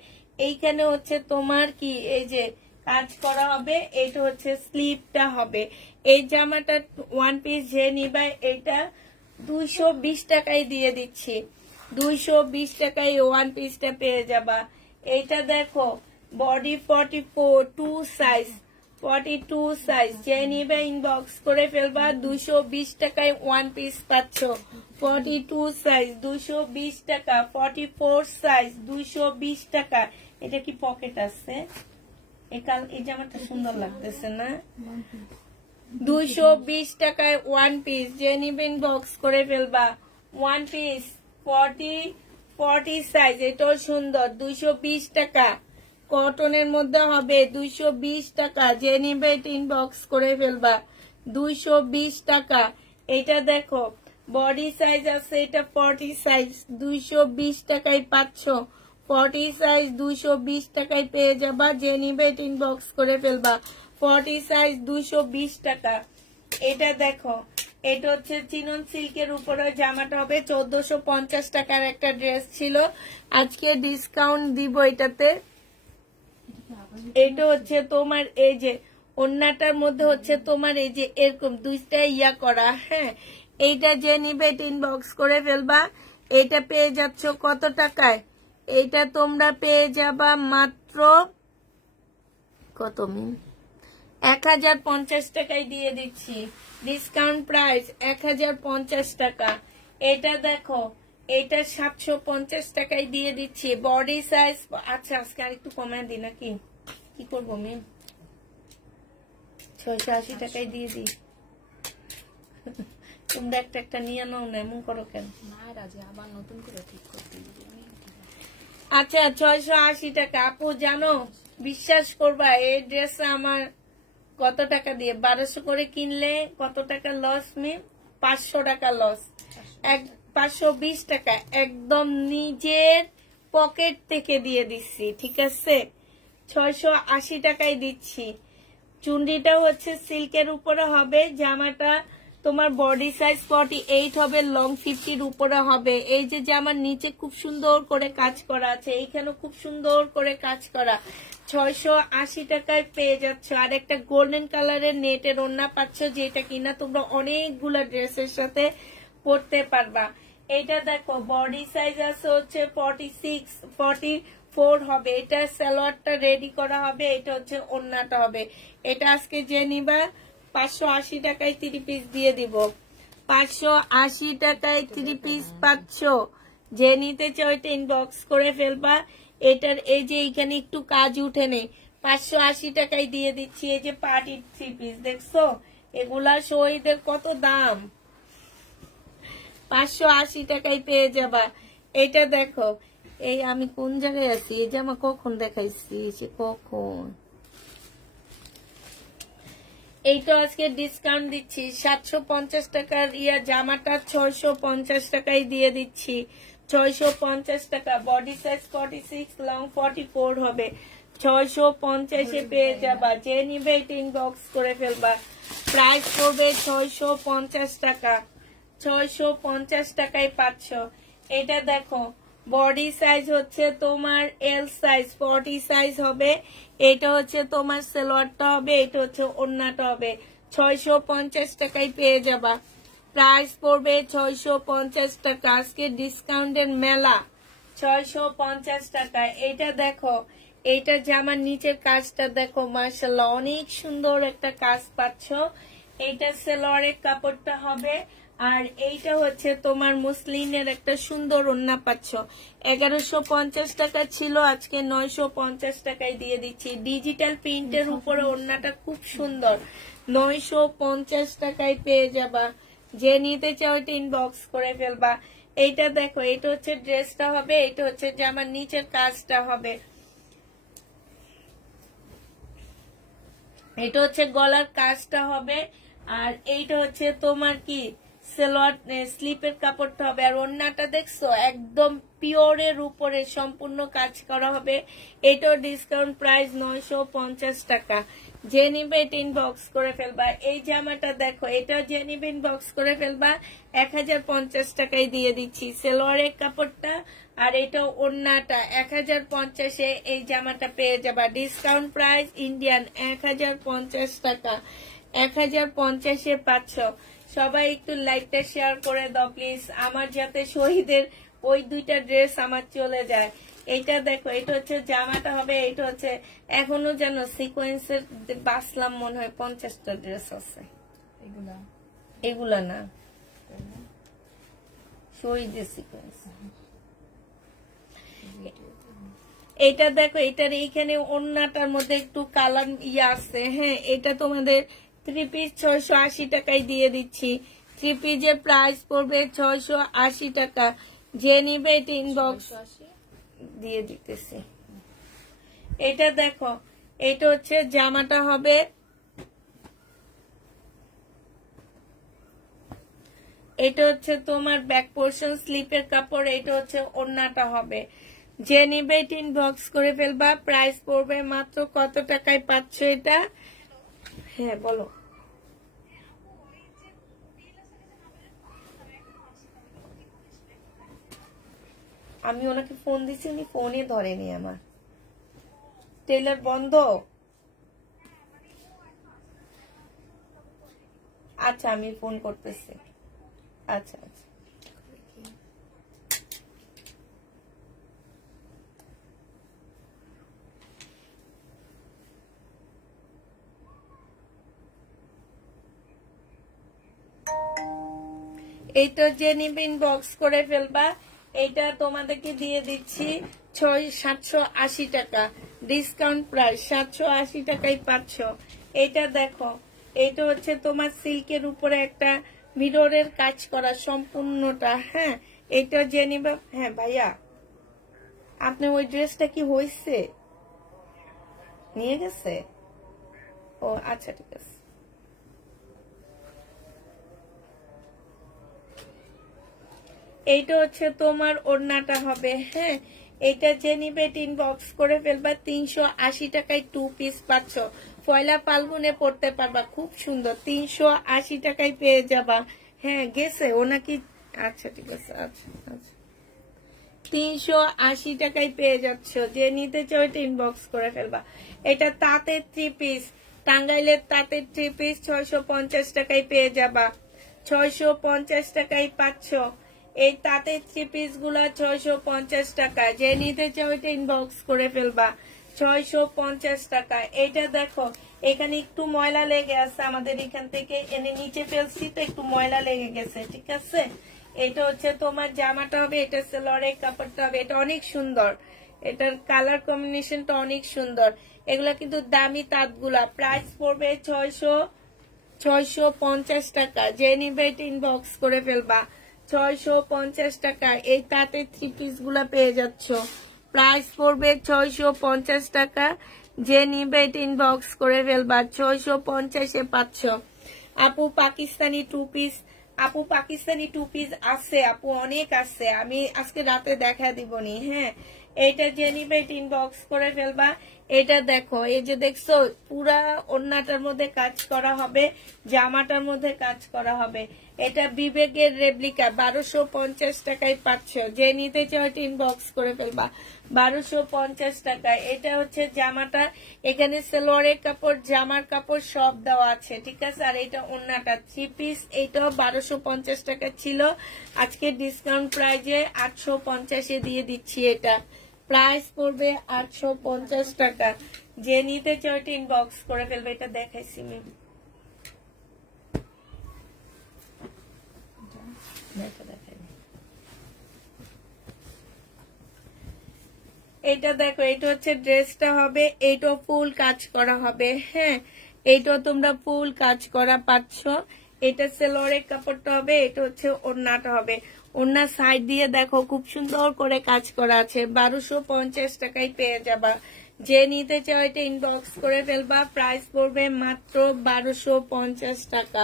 এইখানে হচ্ছে তোমার কি এই যে কাজ করা হবে, এটা হচ্ছে স্লিপটা হবে। এই জামাটা ওয়ান পিস যে নিবা এটা 220 টাকায় দিয়ে দিচ্ছি, 220 টাকায় ওয়ান পিসটা পেয়ে যাবা। এইটা দেখো, বডি 44 2 সাইজ, 42 সাইজ, যে নিবে ইনবক্স করে ফেলবা, 220 টাকায় ওয়ান পিস পাচ্ছ। 42 সাইজ 220 টাকা, 44 সাইজ 220 টাকা। এটা কি পকেট আছে? এই জামাটা সুন্দর লাগতেছে না? 220 টাকায় ওয়ান পিস, যে নিবে ইনবক্স করে ফেলবা। ওয়ান পিস 40 সাইজ, এটাও সুন্দর, 220 টাকা। কটনের মধ্যে হবে, 220 টাকা, যে নিবে ইনবক্স করে ফেলবা। 220 টাকা। এটা দেখো, বডি সাইজ আছে, এটা 40 সাইজ, 220 টাকায় পাচ্ছ। 40 সাইজ 220 টাকায় পেয়ে যাবা, যে নিবে ইনবক্স করে ফেলবা। 40 সাইজ 220 টাকা। এটা দেখো, এটা হচ্ছে চিনন সিল্কের উপরে জামাটা হবে 1450 টাকার একটা ড্রেস ছিল, আজকে ডিসকাউন্ট দিব এটাতে। এটা হচ্ছে তোমার এই যে ওন্নাটার মধ্যে হচ্ছে তোমার এই যে এরকম দুইটা ইয়া করা, হ্যাঁ। এইটা যে নিবে ইনবক্স করে ফেলবা। এটা পেয়ে যাচ্ছ কত টাকায়? এইটা তোমরা পেয়ে যাবা মাত্র কত 1050 টাকায় দিয়ে দিচ্ছি, ডিসকাউন্ট প্রাইস 1050 টাকা। এটা দেখো, এটা 750 টাকায় দিয়ে দিচ্ছি, বডি সাইজ। আচ্ছা, আজকে আর একটু কমায় দিই নাকি, কি করবো মেম, 680 টাকায় দিয়ে দিই। তোমরা একটা একটা নিয়ে নাও না, এমন করো কেন? আবার নতুন করে ঠিক করতে। আচ্ছা, 680 টাকা। আপু জানো, বিশ্বাস করবা, এই ড্রেস আমার কত টাকা দিয়ে 1200 করে কিনলে কত টাকা লস মেম? 500 টাকা লস। 520 টাকা একদম নিজের পকেট থেকে দিয়ে দিচ্ছি, ঠিক আছে? 680 টাকায় দিচ্ছি। চুন্ডিটা হচ্ছে সিল্কের উপরে হবে, জামাটা তোমার বডি সাইজ 48 হবে, লং 50 উপরে হবে। এই যে জামার নিচে খুব সুন্দর করে কাজ করা আছে, এইখানে খুব সুন্দর করে কাজ করা। 680 টাকায় পেয়ে যাচ্ছ। আর একটা গোল্ডেন কালারের নেটের ওড়না পাচ্ছ, যেটা কিনা তোমরা অনেকগুলা ড্রেসের সাথে পরতে পারবা। এটা দেখো, বডি সাইজ আছে হচ্ছে 44 হবে। এটা সালোয়ারটা রেডি করা হবে, এটা হচ্ছে ওড়নাটা হবে। এটা আজকে যে নিবা 580 টাকায় 3 পিস দিয়ে দিব। 580 টাকায় 3 পিস পাচ্ছ। যে নিতে চাও এটা ইনবক্স করে ফেলবা। এটার এই যে এইখানে একটু কাজ উঠে নেই, 580 টাকায় দিয়ে দিচ্ছি। এই যে পার্টি 3 পিস দেখছো, এগুলা শহীদের কত দাম, 580 টাকায় পেয়ে যাবা। এটা দেখো, এই আমি কোন জায়গায় আছি, এই জামা কখন দেখাইছি, সে কখন, এইটা আজকে ডিসকাউন্ট দিচ্ছি। 750 টাকার ইয়া জামাটা 650 টাকায় দিয়ে দিচ্ছি। 650 টাকা, বডি সাইজ 46, লং 44 হবে। 650 পেয়ে যাবা। যে নিবে এটা ইনবক্স করে ফেলবা। প্রাইস পড়বে 650 টাকা। 650 টাকায় পাচ্ছ। এটা দেখো, বডি সাইজ হচ্ছে তোমার এল সাইজ, 40 সাইজ হবে। এটা হচ্ছে তোমার সালোয়ারটা হবে, এটা হচ্ছে ওড়নাটা হবে। 650 টাকায় পেয়ে যাবা। প্রাইস পড়বে 650 টাকা। আজকে ডিসকাউন্টের মেলা, 650 টাকা। এটা দেখো, এইটা জামার নিচের কাজটা দেখো, মাশাআল্লাহ অনেক সুন্দর একটা কাজ পাচ্ছ। এইটা সালোয়ারের কাপড়টা হবে, আর এইটা হচ্ছে তোমার মুসলিনের একটা সুন্দর ওড়না পাচ্ছ। 1150 টাকা ছিল, আজকে 950 টাকায় দিয়ে দিচ্ছি। ডিজিটাল প্রিন্টের উপরে ওড়নাটা খুব সুন্দর, 950 টাকায় পেয়ে যাবা। যে নিতে চাও এটা ইনবক্স করে ফেলবা। এইটা দেখো, এটা হচ্ছে ড্রেসটা হবে, এটা হচ্ছে জামার নিচের কাজটা হবে, এটা হচ্ছে গলার কাজটা হবে, আর এইটা হচ্ছে তোমার কি সালোয়ার স্লিপের কাপড়টা হবে। আর ওড়নাটা দেখছো একদম পিওরের উপরে সম্পূর্ণ কাজ করা হবে। এটাও ডিসকাউন্ট প্রাইস 950 টাকা। যে নিবে এটা ইনবক্স করে ফেলবা। এই জামাটা দেখো, এটা যে নিবে ইনবক্স করে ফেলবা, 1050 টাকায় দিয়ে দিচ্ছি সালোয়ারের কাপড়টা, আর এটা ওড়নাটা 1050-এ এই জামাটা পেয়ে যাবা। ডিসকাউন্ট প্রাইস ইন্ডিয়ান 1050 টাকা, 1050-এ পাচ্ছ। সবাই একটু লাইভটা শেয়ার করে দাও প্লিজ, আমার যাতে শহীদের ওই দুইটা ড্রেস আমার চলে যায়। এইটা দেখো, এটা হচ্ছে জামাটা হবে, এটা হচ্ছে এখনো যেন সিকোয়েন্সের বাসলাম মনে হয় 50টা ড্রেস আছে। এগুলা না, শহীদের সিকোয়েন্স। এটা দেখো, এটার এইখানে ওড়নাটার মধ্যে একটু কালার আছে। হ্যাঁ, এটা তোমাদের 3 পিস 680 টাকায় দিয়ে দিচ্ছি। 3 পিসের প্রাইস পড়বে 680 টাকা। যে নিবে এটা ইনবক্স দিয়ে দিতেছি। এটা দেখো, এটা হচ্ছে জামাটা হবে, এটা হচ্ছে তোমার ব্যাক পোর্শন স্লিপের কাপড়, এটা হচ্ছে ওড়নাটা হবে। যে নিবে এটা ইনবক্স করে ফেলবা। প্রাইস পড়বে মাত্র কত টাকায় পাচ্ছ এটা? হ্যাঁ বলো। আমি ওনাকে ফোন দিছি, উনি ফোনে ধরেনি আমার। টেলার বন্ধ? আচ্ছা, আমি ফোন করতেছি। আচ্ছা আচ্ছা, এইটা যে নিবে ইনবক্স করে ফেলবা। এইটা তোমাদেরকে দিয়ে দিচ্ছি 780 টাকা। ডিসকাউন্ট প্রাইস 780 টাকায় পাচ্ছ। এইটা দেখো, এইটা হচ্ছে তোমার সিল্কের উপরে একটা মিররের কাজ করা সম্পূর্ণটা। হ্যাঁ, এইটা যে নিবে। হ্যাঁ ভাইয়া, আপনি ওই ড্রেসটা কি হয়েছে, নিয়ে গেছে? ও আচ্ছা, ঠিক আছে। এইটা হচ্ছে তোমার ওড়নাটা হবে। হ্যাঁ, এইটা যে নিবে ইনবক্স করে ফেলবা। 380 টাকায় 2 পিস পাচ্ছ। পয়লা ফাল্গুনে পড়তে পারবা, খুব সুন্দর। 380 টাকায় পেয়ে যাবা। হ্যাঁ, গেছে ও নাকি? আচ্ছা ঠিক আছে, আচ্ছা আচ্ছা, 380 টাকায় পেয়ে যাচ্ছ। যে নিতে চাও এটা ইনবক্স করে ফেলবা। এটা তাঁতের 3 পিস, টাঙ্গাইলের তাঁতের 3 পিস 650 টাকায় পেয়ে যাবা। 650 টাকায় পাচ্ছ। এই তাঁতের 3 পিস গুলা 650 টাকা। যে নিতে চাও এটা ইনবক্স করে ফেলবা। 650 টাকা। এটা দেখো, এখানে একটু ময়লা লেগে আছে, আমাদের এখান থেকে এনে নিচে ফেলছি তো একটু ময়লা লেগে গেছে, ঠিক আছে। এটা হচ্ছে তোমার জামাটা হবে, এটা সালোয়ারের কাপড়টা হবে। এটা অনেক সুন্দর, এটার কালার কম্বিনেশনটা অনেক সুন্দর। এগুলা কিন্তু দামি তাঁতগুলা। প্রাইস পড়বে 650 টাকা। যে নিবে এটা ইনবক্স করে ফেলবা। 650 টাকা এই তাঁতের 3 পিস গুলা পেয়ে যাচ্ছ। প্রাইস পড়বে 650 টাকা। যে নিবে এটা ইনবক্স করে ফেলবা। 650-এ পাচ্ছ। আপু পাকিস্তানি 2 পিস, আপু পাকিস্তানি 2 পিস আছে আপু, অনেক আছে, আমি আজকে রাতে দেখা দিবনি। হ্যাঁ, এইটা যে নিবে এটা ইনবক্স করে ফেলবা। এটা দেখো, এই যে দেখছো পুরা ওড়নাটার মধ্যে কাজ করা হবে, জামাটার মধ্যে কাজ করা হবে। এটা বিবেকের রেপ্লিকা, 1250 টাকায় পাচ্ছ। যে নিতে চাও এটা ইনবক্স করে ফেলবা। 1250 টাকা। এটা হচ্ছে জামাটা, এখানে সালোয়ারের কাপড়, জামার কাপড় সব দেওয়া আছে, ঠিক আছে। আর এটা ওড়নাটা 3 পিস, এইটাও 1250 টাকা ছিল, আজকে ডিসকাউন্ট প্রাইজে 850-এ দিয়ে দিচ্ছি। এটা প্রাইস পড়বে 850 টাকা। যে নিতে চাও এটা ইনবক্স করে ফেলবে। এটা দেখাইছি মেবি। এটা দেখো, এটা হচ্ছে ড্রেসটা হবে, এইটাও ফুল কাজ করা হবে। হ্যাঁ, এইটাও তোমরা ফুল কাজ করা পাচ্ছ। এটা সেলোয়ারের কাপড়টা হবে, এটা হচ্ছে ওড়নাটা হবে। ওড়নার সাইড দিয়ে দেখো খুব সুন্দর করে কাজ করা আছে। 1250 টাকায় পেয়ে যাবা। যে নিতে চাও এটা ইনবক্স করে ফেলবা। প্রাইস পড়বে মাত্র 1250 টাকা।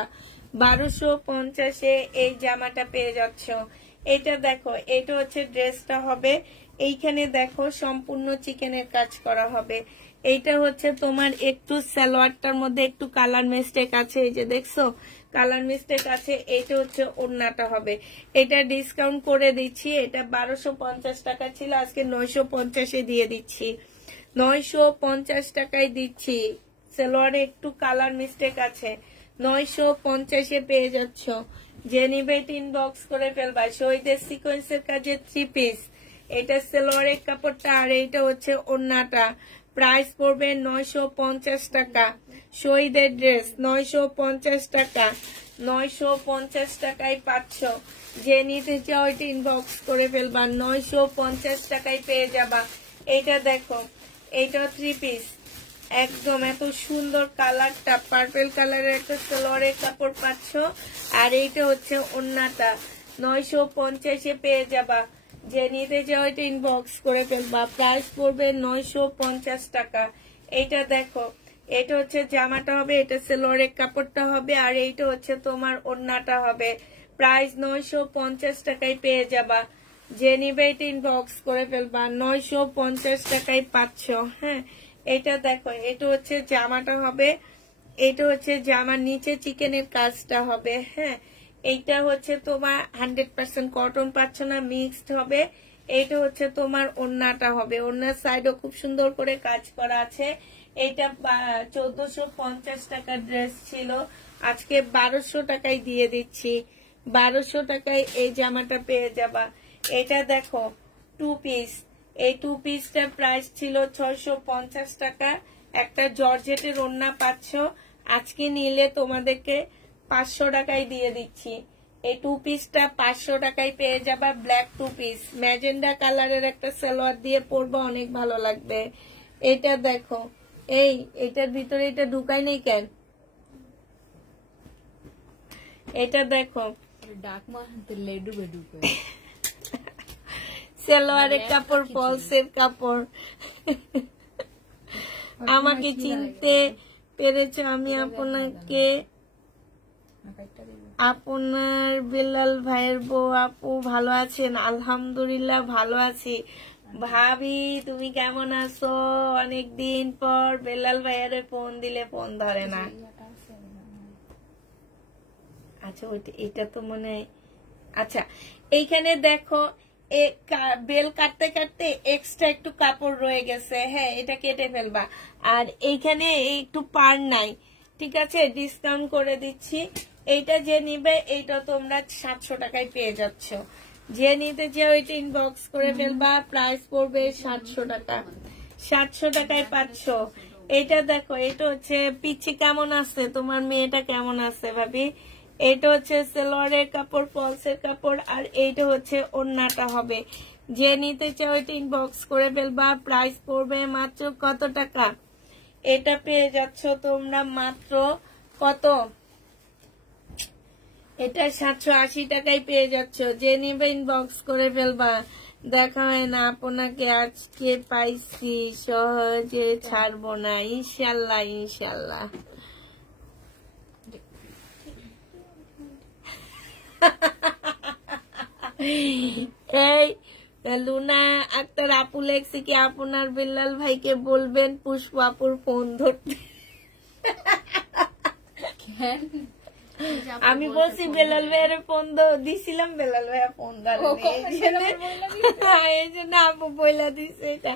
1250-এ এই জামাটা পেয়ে যাচ্ছ। এটা দেখো, এটা হচ্ছে ড্রেসটা হবে। এইখানে দেখো সম্পূর্ণ চিকেনের কাজ করা হবে। এইটা হচ্ছে তোমার একটু সালোয়ারটার মধ্যে একটু কালার মিস্টেক আছে, এই যে দেখছো কালার মিস্টেক আছে। এইটা হচ্ছে ওড়নাটা হবে। এটা ডিসকাউন্ট করে দিচ্ছি। এটা 1250 টাকা ছিল, আজকে 950-এ দিয়ে দিচ্ছি। 950 টাকায় দিচ্ছি। সালোয়ারে একটু কালার মিস্টেক আছে, 950-এ পেয়ে যাচ্ছ। যে নিবে ইনবক্স করে ফেলবা। শহীদের সিকোয়েন্সের কাজে 3 পিস। এটা সালোয়ারের কাপড়টা আর এইটা হচ্ছে ওড়নাটা। প্রাইস পড়বে 950 টাকা। শহীদের ড্রেস 950 টাকা। 950 টাকায় পাচ্ছ। যে নিতে চাও এটা ইনবক্স করে ফেলবা। 950 টাকায় পেয়ে যাবা। এইটা দেখো, এইটা 3 পিস, একদম এত সুন্দর কালারটা, পার্পল কালারের একটা সালোয়ারের কাপড় পাচ্ছ। আর এইটা হচ্ছে ওড়নাটা। 950-এ পেয়ে যাবা। যে নিতে চাও এটা ইনবক্স করে ফেলবা। প্রাইস পড়বে 950 টাকা। এইটা দেখো, এটা হচ্ছে জামাটা হবে, এটা সালোয়ারের কাপড়টা হবে, আর এইটা হচ্ছে তোমার ওড়নাটা হবে। প্রাইস 950 টাকায় পেয়ে যাবা। যে নিবে এটা ইনবক্স করে ফেলবা। 950 টাকায় পাচ্ছ। হ্যাঁ, এটা দেখো, এটা হচ্ছে জামাটা হবে, এটা হচ্ছে জামার নিচে চিকেনের কাজটা হবে। হ্যাঁ, এইটা হচ্ছে তোমার 100% কটন পাচ্ছ না, মিক্সড হবে। এইটা হচ্ছে তোমার ওড়নাটা হবে। ওড়নার সাইডও খুব সুন্দর করে কাজ করা আছে। এইটা 1450 টাকার ড্রেস ছিল, আজকে 1200 টাকায় দিয়ে দিচ্ছি। 1200 টাকায় এই জামাটা পেয়ে যাবা। এটা দেখো 2 পিস। এই 2 পিসটার প্রাইস ছিল 650 টাকা। একটা জর্জেটের ওড়না পাচ্ছ, আজকে নিলে তোমাদেরকে 500 টাকায় দিয়ে দিচ্ছি। এই 2 পিসটা 500 টাকায় পেয়ে যাবা। ব্ল্যাক 2 পিস, ম্যাজেন্ডা কালারের একটা সালোয়ার দিয়ে পরবা, অনেক ভালো লাগবে। এটা দেখো, এটার ভিতরে এটা ঢুকাই নেই কেন? এটা দেখো, সালোয়ারের কাপড়, ফলসের কাপড়। আমাকে চিনতে পেরেছে, আমি আপনাকে, আপনার বেলাল ভাইয়ের বউ। আপু ভালো আছেন? আলহামদুলিল্লাহ ভালো আছি। ভাবি তুমি কেমন আছো? অনেকদিন পর। বেলাল ভাইয়ের ফোন দিলে ফোন ধরে না। আচ্ছা, ওইটা, এটা তো মনে হয়। আচ্ছা, এইখানে দেখো বেল কাটতে কাটতে এক্সট্রা একটু কাপড় রয়ে গেছে। হ্যাঁ, এটা কেটে ফেলবা। আর এইখানে একটু পার নাই, ঠিক আছে, ডিসকাউন্ট করে দিচ্ছি। এইটা যে নিবে এইটা তোমরা 700 টাকায় পেয়ে যাচ্ছ। যে নিতে চাও এটা ইনবক্স করে ফেলবা। প্রাইস পড়বে 700 টাকা। 700 টাকায় পাচ্ছ। এটা দেখো, এটা হচ্ছে পিচ্ছি কেমন আছে, তোমার মেয়েটা কেমন আছে ভাবি? এটা হচ্ছে সালোয়ারের কাপড়, ফলসের কাপড়, আর এইটা হচ্ছে ওড়নাটা হবে। যে নিতে চাও এটা ইনবক্স করে ফেলবা। প্রাইস পড়বে মাত্র কত টাকা? এটা পেয়ে যাচ্ছ তোমরা মাত্র কত? এটা 780 টাকায় পেয়ে যাচ্ছ। যে নিবে ইনবক্স করে ফেলবা। দেখা হয় না আপনাকে, আজকে পাইছি, সহজে ছাড়বো না, ইনশাল্লাহ ইনশাল্লাহ। এই লুনা আক্তার আপু লেখছে কি, আপনার বেলাল ভাইকে বলবেন পুষ্প আপুর ফোন ধরতে। আমি বলছি বেলাল ভাইয়ের ফোন দিছিলাম, বেলাল ভাইয়া ফোন ধরেনি, এই জন্য আপু বইলা দিছে এটা।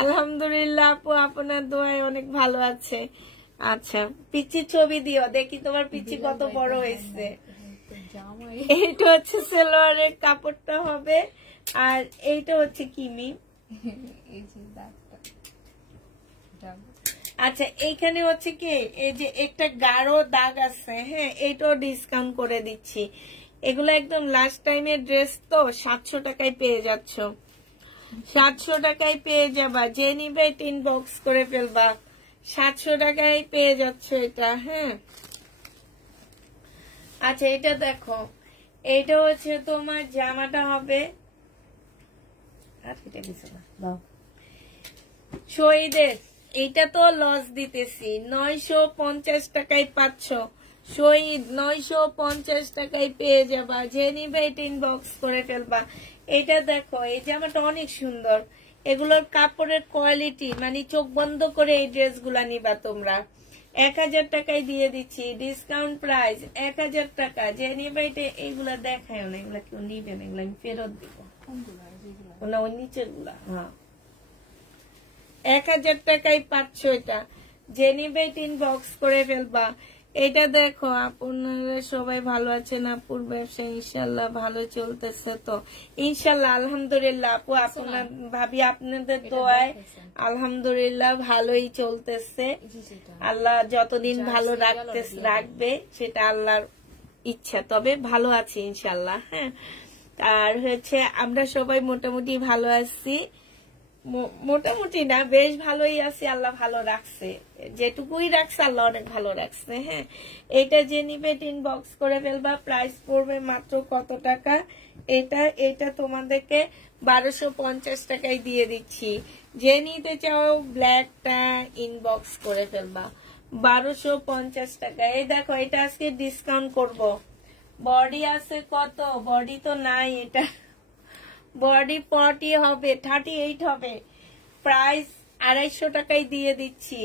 আলহামদুলিল্লাহ আপু, আপনার দোয়ায় অনেক ভালো আছে। আচ্ছা, পিচ্ছির ছবি দিও, দেখি তোমার পিচ্ছি কত বড় হয়েছে। এইটা হচ্ছে সালোয়ারের কাপড়টা হবে, আর এইটা হচ্ছে কিমি। আচ্ছা, এইখানে হচ্ছে কি, এই যে একটা গাঢ় দাগ আছে, হ্যাঁ, এইটাও ডিসকাউন্ট করে দিচ্ছি। এগুলো একদম লাস্ট টাইমের ড্রেস তো 700 টাকায় পেয়ে যাচ্ছ, 700 টাকায় পেয়ে যাবা। যে নিবে ইনবক্স করে ফেলবা, 700 টাকায় পেয়ে যাচ্ছ এটা। হ্যাঁ, আচ্ছা এটা দেখো, এটা হচ্ছে তোমার জামাটা হবে, আর এটা কিছু না দাও, শহীদের। এটা তো লস দিতেছি, 950 টাকায় পাচ্ছ শহীদ, 950 টাকায় পেয়ে যাবা। যে নিবে এটা ইনবক্স করে ফেলবা। এটা দেখো, এই জামাটা অনেক সুন্দর, এগুলোর কাপড়ের কোয়ালিটি মানে চোখ বন্ধ করে এই ড্রেসগুলা নিবা তোমরা। 1000 টাকায় দিয়ে দিচ্ছি, ডিসকাউন্ট প্রাইস 1000 টাকা। যে নিবে এটা, এইগুলা দেখায় না, এগুলা কেউ নিবে না, এগুলো আমি ফেরত দিব। ওনা ওই নিচের গুলা, হ্যাঁ 1000 টাকায় পাচ্ছ এটা। যে নিবে ইনবক্স করে ফেলবা। এটা দেখো, আপনারা সবাই ভালো আছেন? আপুর ব্যবসা ইনশাল্লাহ ভালো চলতেছে তো? ইনশাল্লাহ আলহামদুলিল্লাহ আপু, আপনার ভাবি আপনাদের দোয়ায় আলহামদুলিল্লাহ ভালোই চলতেছে। আল্লাহ যতদিন ভালো রাখবে সেটা আল্লাহর ইচ্ছা, তবে ভালো আছে ইনশাল্লাহ। হ্যাঁ, আর হচ্ছে আমরা সবাই মোটামুটি ভালো আছি, মোটামুটি না বেশ ভালোই আছি, আল্লাহ ভালো রাখছে, যেটুকুই রাখছে আল্লাহ অনেক ভালো রাখছে। হ্যাঁ, এটা যে নিবে ইনবক্স করে ফেলবা। প্রাইস পড়বে মাত্র কত টাকা? এটা তোমাদেরকে 1250 টাকায় দিয়ে দিচ্ছি। যে নিতে চাও ব্ল্যাকটা ইনবক্স করে ফেলবা, 1250 টাকা। এই দেখো, এটা আজকে ডিসকাউন্ট করব। বডি আছে কত? বডি তো নাই, এটা বডি 40 হবে, 38 হবে। প্রাইস 250 টাকায় দিয়ে দিচ্ছি,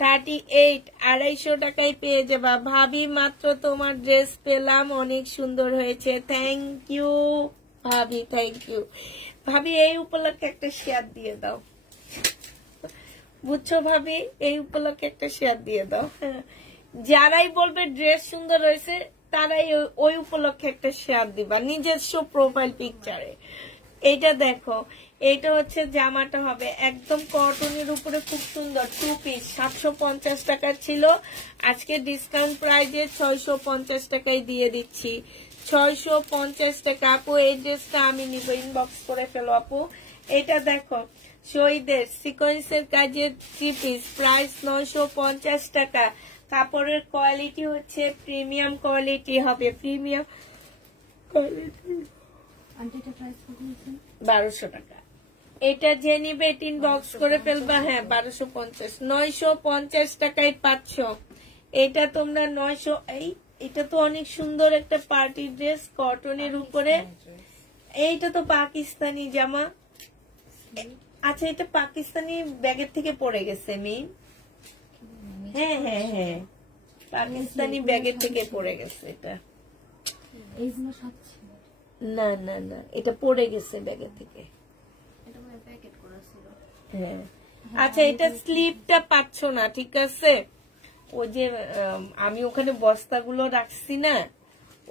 38 250 টাকায় পেয়ে যাবা। ভাবি মাত্র তোমার ড্রেস পেলাম, অনেক সুন্দর হয়েছে, থ্যাংক ইউ ভাবি, থ্যাংক ইউ ভাবি। এই উপলক্ষে একটা শেয়ার দিয়ে দাও, বুঝছো ভাবি? এই উপলক্ষে একটা শেয়ার দিয়ে দাও। যারাই বলবে ড্রেস সুন্দর হয়েছে তারাই ওই উপলক্ষে একটা শেয়ার দিবা নিজস্ব প্রোফাইল পিকচারে। এইটা দেখো, এইটা হচ্ছে জামাটা হবে একদম কটনের উপরে, খুব সুন্দর 2 পিস। 750 টাকা ছিল, আজকে ডিসকাউন্ট প্রাইজে 650 টাকায় দিয়ে দিচ্ছি, 650 টাকা। আপু এই ড্রেসটা আমি নিব, ইনবক্স করে ফেলো আপু। এটা দেখো, শহীদের সিকোয়েন্সের কাজের 3 পিস, প্রাইস 950 টাকা। কাপড়ের কোয়ালিটি হচ্ছে প্রিমিয়াম কোয়ালিটি হবে, প্রিমিয়াম কোয়ালিটি। 1200 টাকা। এটা যে নিবে ইনবক্স করে ফেলবা। হ্যাঁ 1250, 950 টাকায় পাচ্ছ। এটা তোমরা 900। এটা তো অনেক সুন্দর একটা পার্টি ড্রেস কটনের উপরে। এইটা তো পাকিস্তানি জামা। আচ্ছা, এটা পাকিস্তানি ব্যাগের থেকে পড়ে গেছে মেইন। হ্যাঁ হ্যাঁ হ্যাঁ, পাকিস্তানি ব্যাগের থেকে পড়ে গেছে এটা। না না না, এটা পড়ে গেছে ব্যাগের থেকে। হ্যাঁ, আচ্ছা, এটা স্লিপটা পাচ্ছ না, ঠিক আছে? ওই যে আমি ওখানে বস্তাগুলো রাখছি না,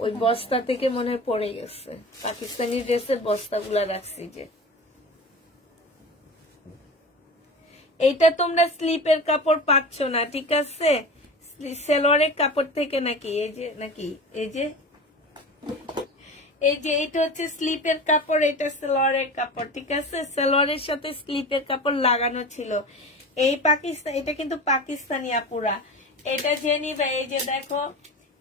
ওই বস্তা থেকে মনে হয় পড়ে গেছে। পাকিস্তানি ড্রেসের বস্তাগুলো রাখছি যে। এইটা তোমরা স্লিপের কাপড় পাচ্ছ না, ঠিক আছে? সেলোয়ারের কাপড় থেকে নাকি? এই যে নাকি এই যে এইটা হচ্ছে স্লিপের কাপড়, এটা সেলোয়ারের কাপড়, ঠিক আছে? সেলোয়ারের সাথে স্লিপের কাপড় লাগানো ছিল। এই পাকিস্তান, এটা কিন্তু পাকিস্তানি আপুরা। এটা যে নিবে, এই যে দেখো,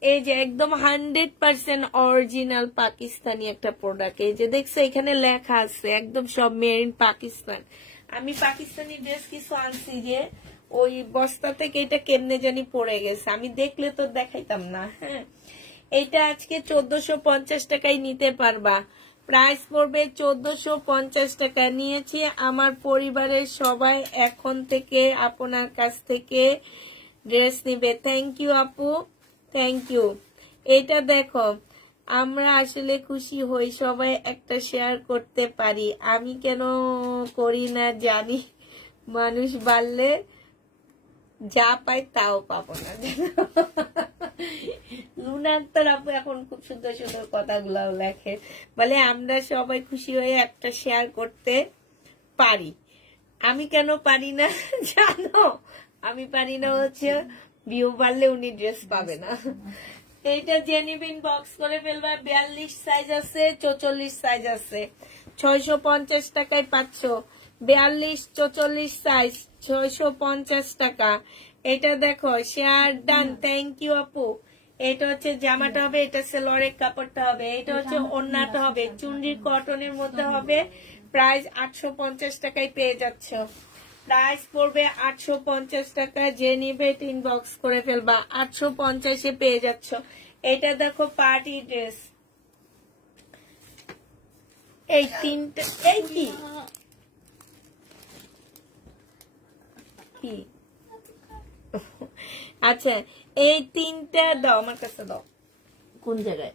এই যে একদম 100% অরিজিনাল পাকিস্তানি একটা প্রোডাক্ট। এই যে দেখছো, এখানে লেখা আছে একদম সব মেড ইন পাকিস্তান। আমি পাকিস্তানি ড্রেস কিছু আনছি যে ওই বস্তা থেকে এটা কেমনে জানি পড়ে গেছে, আমি দেখলে তো দেখাইতাম না। হ্যাঁ, এটা আজকে 1450 টাকায় নিতে পারবা। প্রাইস পড়বে 1450 টাকা। নিয়েছি আমার পরিবারের সবাই, এখন থেকে আপনার কাছ থেকে ড্রেস নিবে। থ্যাংক ইউ আপু, থ্যাংক ইউ। এটা দেখো, আমরা আসলে খুশি হই সবাই একটা শেয়ার করতে পারি। আমি কেন করি না জানি, মানুষ বাড়লে যা পাই তাও পাবো না। লুনা আক্তার আপু এখন খুব সুন্দর সুন্দর কথাগুলো লেখে, বলে আমরা সবাই খুশি হয়ে একটা শেয়ার করতে পারি। আমি কেন পারি না জানো? আমি পারি না হচ্ছে ভিউ বাড়লে উনি ড্রেস পাবে না। এইটা জেনিবিন বক্স করে ফেলবা 42 সাইজ আছে 44 সাইজ আছে 650 টাকায় পাচ্ছ 42 44 সাইজ 650 টাকা এটা দেখো শেয়ার ডান থ্যাংক ইউ আপু এটা হচ্ছে জামাটা হবে এটা সেলোয়ারের কাপড়টা হবে এটা হচ্ছে ওড়নাটা হবে চুনরির কটনের মধ্যে হবে প্রাইস 850 টাকায় পেয়ে যাচ্ছ প্রাইস পড়বে 850 টাকা যে নিবে ইনবক্স করে ফেলবা 850 এ পেয়ে যাচ্ছ এটা দেখো পার্টি ড্রেস এই তিনটা এই কি আচ্ছা এই তিনটা দাও আমার কাছে দাও কোন জায়গায়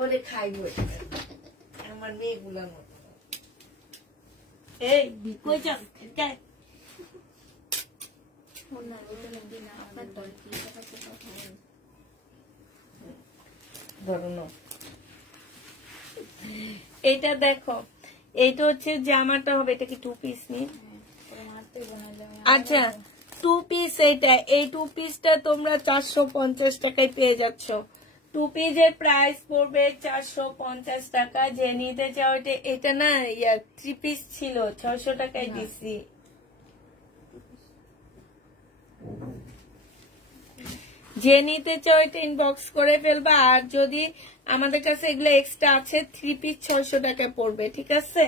ওরে খাইব আমার মেয়েগুলার মতো এই কই যাও এটা দেখো এইটা হচ্ছে জামাটা হবে এটা কি 2 পিস নি আচ্ছা 2 পিস এইটা এই 2 পিসটা তোমরা 450 টাকায় পেয়ে যাচ্ছ 2 পিসের প্রাইস পড়বে 450 টাকা যে নিতে চাও এটা না 3 পিস ছিল 600 টাকায় দিছি যে নিতে চাও এটা ইনবক্স করে ফেলবা আর যদি আমাদের কাছে এগুলো এক্সট্রা আছে 3 পিস 600 টাকা পড়বে ঠিক আছে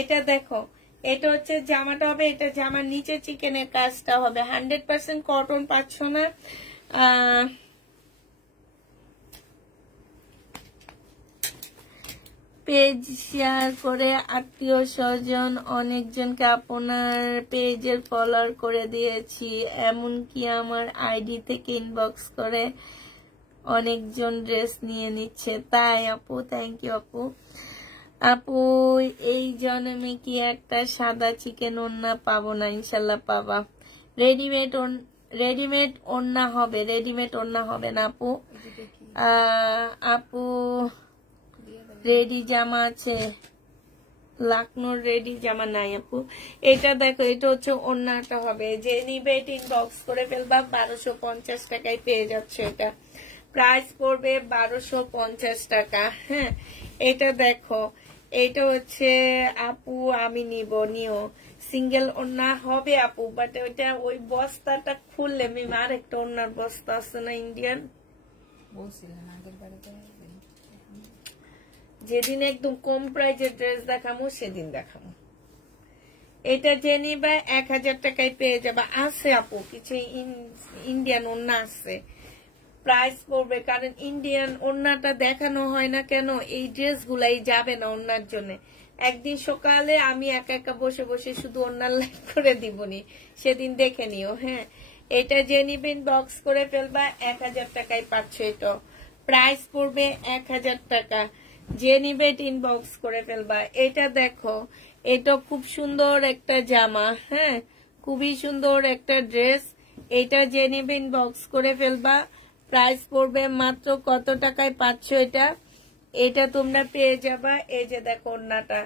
এটা দেখো এটা হচ্ছে জামাটা হবে এটা জামার নিচে চিকেনের কাজটা হবে 100% কটন পাচ্ছ না পেজ শেয়ার করে আত্মীয় স্বজন অনেকজনকে আপনার পেজের ফলোয়ার করে দিয়েছি এমনকি আমার আইডি থেকে ইনবক্স করে অনেকজন ড্রেস নিয়ে নিচ্ছে তাই আপু থ্যাংক ইউ আপু আপু এই জন্মে কি একটা সাদা চিকেন ওড়না পাবো না ইনশাল্লাহ পাবা রেডিমেড ওড়না হবে রেডিমেড ওড়না হবে না আপু আপু রেডি জামা আছে লাকনোর রেডি জামা নাই আপু এটা দেখো এটা হচ্ছে ওড়নাটা হবে যে নিবে এটা ইনবক্স করে ফেলবা 1250 টাকায় পেয়ে যাচ্ছে এটা প্রাইস পড়বে 1250 টাকা হ্যাঁ এটা দেখো এটা হচ্ছে আপু আমি নিও সিঙ্গেল ওড়না হবে আপু বাট ওইটা ওই বস্তাটা খুললে আর একটা ওড়নার বস্তা আছে না ইন্ডিয়ান বলছিলেন আগের বাড়িতে যেদিন একদম কম প্রাইজের ড্রেস দেখামো সেদিন দেখামো এটা যে নিবা 1000 টাকায় পেয়ে যাবা আছে আপু কিছু ইন্ডিয়ান ওড়না আছে প্রাইস পড়বে কারণ ইন্ডিয়ান ওড়নাটা দেখানো হয় না কেন এই ড্রেস গুলাই যাবে না ওড়নার জন্য একদিন সকালে আমি একা একা বসে বসে শুধু ওড়নার লাইভ করে দিবনি সেদিন দেখে নিও হ্যাঁ এটা যে নিবেন বক্স করে ফেলবা 1000 টাকায় পাচ্ছ এটা প্রাইস পড়বে 1000 টাকা যে নিবে ইনবক্স করে ফেলবা এটা দেখো এটা খুব সুন্দর একটা জামা হ্যাঁ খুবই সুন্দর একটা ড্রেস এটা যে নিবে ইনবক্স করে ফেলবা প্রাইস পড়বে মাত্র কত টাকায় পাচ্ছ এটা এটা তোমরা পেয়ে যাবা এই যে দেখো ওড়নাটা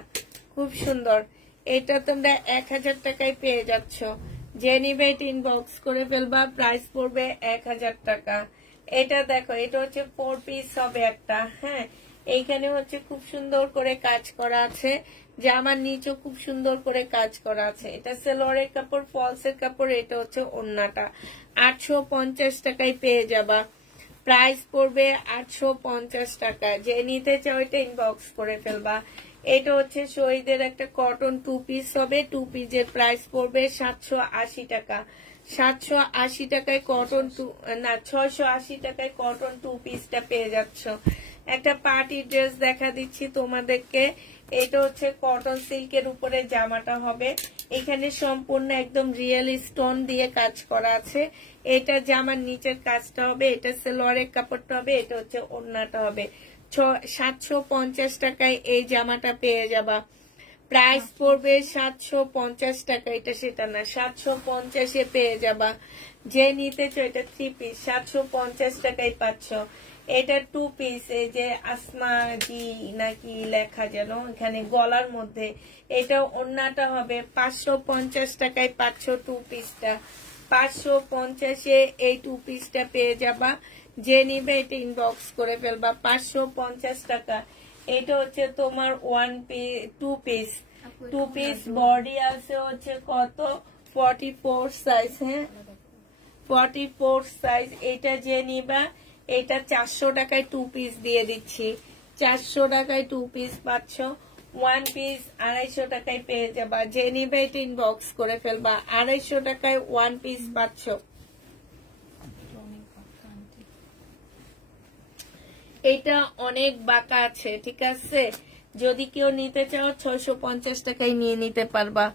খুব সুন্দর এটা তোমরা 1000 টাকায় পেয়ে যাচ্ছ যে নিবে ইনবক্স করে ফেলবা প্রাইস পড়বে 1000 টাকা এটা দেখো এটা হচ্ছে 4 পিস হবে একটা হ্যাঁ এইখানে হচ্ছে খুব সুন্দর করে কাজ করা আছে জামার নিচে খুব সুন্দর করে কাজ করা আছে এটা সেলোয়ারের কাপড় ফলসের কাপড় এটা হচ্ছে ওড়নাটা 850 টাকায় পেয়ে যাবা প্রাইস পড়বে 850 টাকা যে নিতে চাও এটা ইনবক্স করে ফেলবা এটা হচ্ছে শহীদের একটা কটন 2 পিস হবে 2 পিসের প্রাইস পড়বে 780 টাকা 780 টাকায় কটন না 680 টাকায় কটন 2 পিসটা পেয়ে যাচ্ছ একটা পার্টি ড্রেস দেখা দিচ্ছি তোমাদেরকে এটা হচ্ছে কটন সিল্কের উপরে জামাটা হবে এখানে সম্পূর্ণ একদম রিয়েল স্টোন দিয়ে কাজ করা আছে এটা জামার নিচের কাজটা হবে এটা সেলোয়ারের কাপড়টা হবে এটা হচ্ছে ওড়নাটা হবে 750 টাকায় এই জামাটা পেয়ে যাবা প্রাইস পড়বে 750 টাকা এটা সেটা না 750 এ পেয়ে যাবা যে নিতে চাও এটা 3 পিস 750 টাকায় পাচ্ছ এটা 2 পিস, এই যে আসমা জি নাকি লেখা যেন এখানে গলার মধ্যে। এটা ওড়নাটা হবে 550 টাকায় পাচ্ছ 2 পিসটা। 550-এ এই 2 পিসটা পেয়ে যাবা। যে নিবে এটা ইনবক্স করে ফেলবা। 550 টাকা। এটা হচ্ছে তোমার 2 পিস। 2 পিস বডি আছে হচ্ছে কত 44 সাইজ। হ্যাঁ 44 সাইজ। এটা যে নিবা এটা 400 টাকায় 2 পিস দিয়ে দিচ্ছি। 400 টাকায় 2 পিস পাচ্ছ। 1 পিস 250 টাকায় পেয়ে যাবা। যে নিবে এটা ইনবক্স করে ফেলবা। 250 টাকায় 1 পিস পাচ্ছ। এটা অনেক বাঁকা আছে, ঠিক আছে। যদি কেউ নিতে চাও 650 টাকায় নিয়ে নিতে পারবা।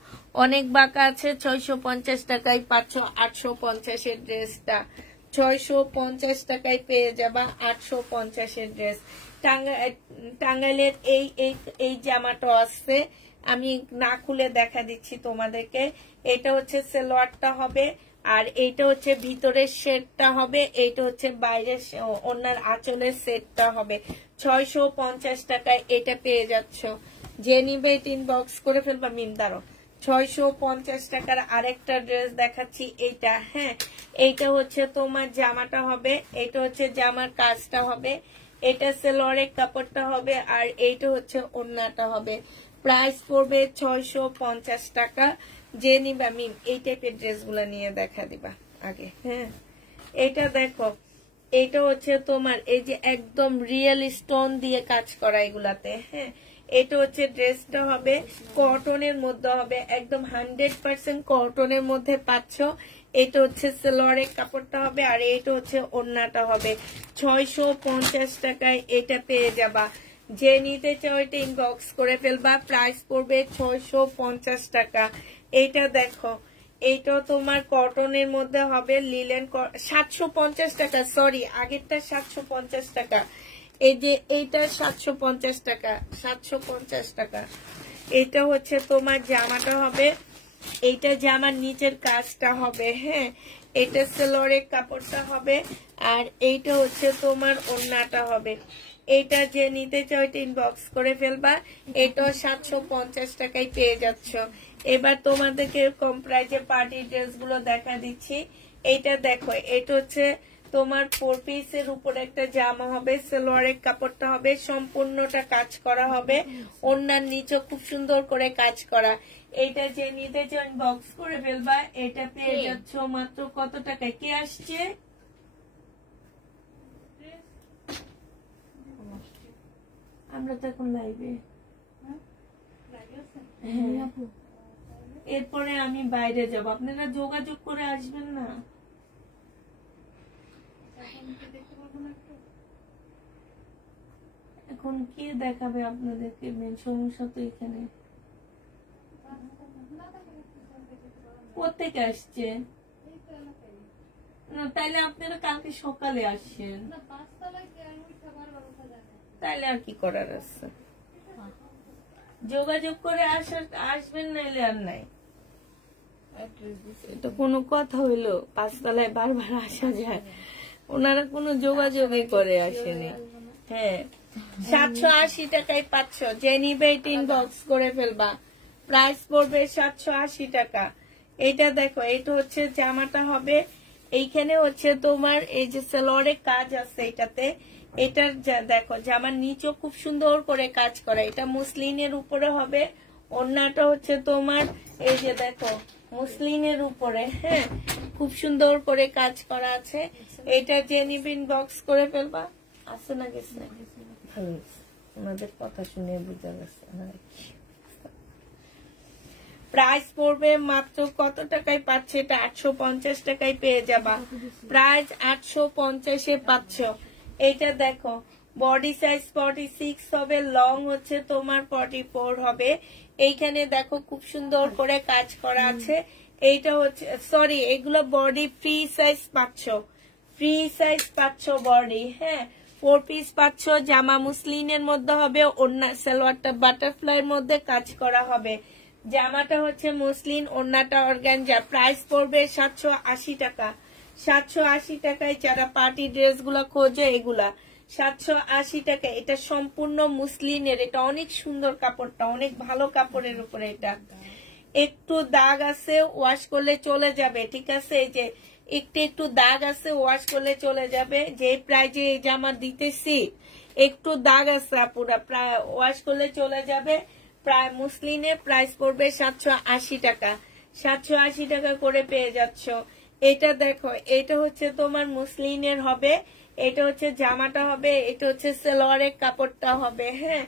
অনেক বাঁকা আছে, 650 টাকায় পাচ্ছ 850-এর ড্রেসটা। 650 টাকায় পেয়ে যাবা 850-এর ড্রেস। টাঙ্গাইলের এই জামাটা আছে, আমি না খুলে দেখা দিচ্ছি তোমাদেরকে। এটা হচ্ছে সালোয়ারটা হবে, আর এইটা হচ্ছে ভিতরের সেটটা হবে, এইটা হচ্ছে বাইরের ওনার আঁচলের সেটটা হবে। 650 টাকায় এটা পেয়ে যাচ্ছ। যে নিবে এটা ইনবক্স করে ফেলবা। মিমদারও 650 টাকার আরেকটা ড্রেস দেখাচ্ছি। এইটা হ্যাঁ, এইটা হচ্ছে তোমার জামাটা হবে, এটা হচ্ছে জামার কাজটা হবে, এটা সালোয়ারের কাপড়টা হবে, আর এইটা হচ্ছে ওড়নাটা হবে। প্রাইস পড়বে 650 টাকা। যে নিবা মিম এই টাইপের ড্রেসগুলো নিয়ে দেখা দিবা আগে। হ্যাঁ এটা দেখো, এটা হচ্ছে তোমার এই যে একদম রিয়েল স্টোন দিয়ে কাজ করা এগুলাতে। হ্যাঁ এটা হচ্ছে ড্রেসটা হবে কটনের মধ্যে হবে, একদম 100% কটনের মধ্যে পাচ্ছ। এটা হচ্ছে সালোয়ারের কাপড়টা হবে, আর এটা হচ্ছে ওড়নাটা হবে। 650 টাকায় এটা পেয়ে যাবা। যে নিতে চাও এটা ইনবক্স করে ফেলবা। প্রাইস পড়বে 650 টাকা। এইটা দেখো, এইটা তোমার কটনের মধ্যে হবে, লিলেন 750 টাকা। সরি, আগেরটা 750 টাকা। এই যে এইটা 750 টাকা। 750 টাকা। এটা হচ্ছে তোমার জামাটা হবে, এইটা জামার নিচের কাজটা হবে। হ্যাঁ এটা সালোয়ারের কাপড়টা হবে, আর এইটা হচ্ছে তোমার ওড়নাটা হবে। এটা যে নিতে চাও এটা ইনবক্স করে ফেলবা। এটা 750 টাকায় পেয়ে যাচ্ছ। এবার তোমাদেরকে কম প্রাইজে পার্টি ড্রেস গুলো দেখা দিচ্ছি। এইটা দেখো, এটা হচ্ছে তোমার 4 পিসের উপরে একটা জামা হবে, সালোয়ারের কাপড়টা হবে, সম্পূর্ণটা কাজ করা হবে, ওড়নার নিচে খুব সুন্দর করে কাজ করা। এটা যে নিতে চাও ইনবক্স করে ফেলবা। এটা পেয়ে যাচ্ছ মাত্র কত টাকায়? কে আসছে? আমরা তো এখন লাইভে। এরপরে আমি বাইরে যাব, আপনারা যোগাযোগ করে আসবেন না। এখন কে দেখাবে আপনাদেরকে? মেন সমস্যা তো এখানে। কোথেকে আসছে? না তাইলে আপনারা কালকে সকালে আসছেন, তাইলে আর কি করার আছে? যোগাযোগ করে আসবেন, নাইলে আর নাই। এটা কোনো কথা হইলো? 5 তলায় বারবার আসা যায়? ওনারা কোনো যোগাযোগই করে আসেনি। হ্যাঁ 780 টাকায় পাচ্ছ। যে নিবে এটা ইনবক্স করে ফেলবা। প্রাইস পড়বে 780 টাকা। এটা দেখো, এটা হচ্ছে জামাটা হবে, এইখানে হচ্ছে তোমার এই যে সালোয়ারের কাজ আছে এটাতে। এটার দেখো জামার নিচেও খুব সুন্দর করে কাজ করা। এটা মুসলিনের উপরে হবে, ওড়নাটা হচ্ছে তোমার এই যে দেখো মুসলিনের উপরে। হ্যাঁ খুব সুন্দর করে কাজ করা আছে। এটা যে নিবে ইনবক্স করে ফেলবা। আছে না গেছে? ভালো, ওনাদের কথা শুনে বুঝা গেছে। প্রাইস পড়বে মাত্র কত টাকায় পাচ্ছে? এটা 850 টাকায় পেয়ে যাবা। প্রাইস 850-এ পাচ্ছ। এটা দেখো, বডি সাইজ 46 হবে, লং হচ্ছে তোমার 44 হবে। এইখানে দেখো খুব সুন্দর করে কাজ করা আছে। এইটা হচ্ছে সরি, এগুলো বডি ফ্রি সাইজ পাচ্ছ। ফ্রি সাইজ পাচ্ছ বডি। হ্যাঁ 4 পিস পাচ্ছ। জামা মুসলিনের মধ্যে হবে, ওড়না সালোয়ারটা বাটারফ্লাইয়ের মধ্যে কাজ করা হবে। জামাটা হচ্ছে মুসলিন, ওড়নাটা অর্গানজা। প্রাইস পড়বে 780 টাকা। 780 টাকায় যারা পার্টি ড্রেস গুলা খোঁজে এগুলা 780 টাকা। এটা সম্পূর্ণ মুসলিনের, এটা অনেক সুন্দর কাপড়টা, অনেক ভালো কাপড়ের উপরে। এটা একটু দাগ আছে, ওয়াশ করলে চলে যাবে, ঠিক আছে? এই যে একটু দাগ আছে, ওয়াশ করলে চলে যাবে। যে প্রাইজে এই জামা দিতেছি একটু দাগ আছে আপুরা, প্রায় ওয়াশ করলে চলে যাবে। প্রায় মুসলিনের প্রাইস পড়বে 780 টাকা। 780 টাকা করে পেয়ে যাচ্ছ। এটা দেখো, এটা হচ্ছে তোমার মুসলিনের হবে, এটা হচ্ছে জামাটা হবে, এটা হচ্ছে সালোয়ারের কাপড়টা হবে। হ্যাঁ,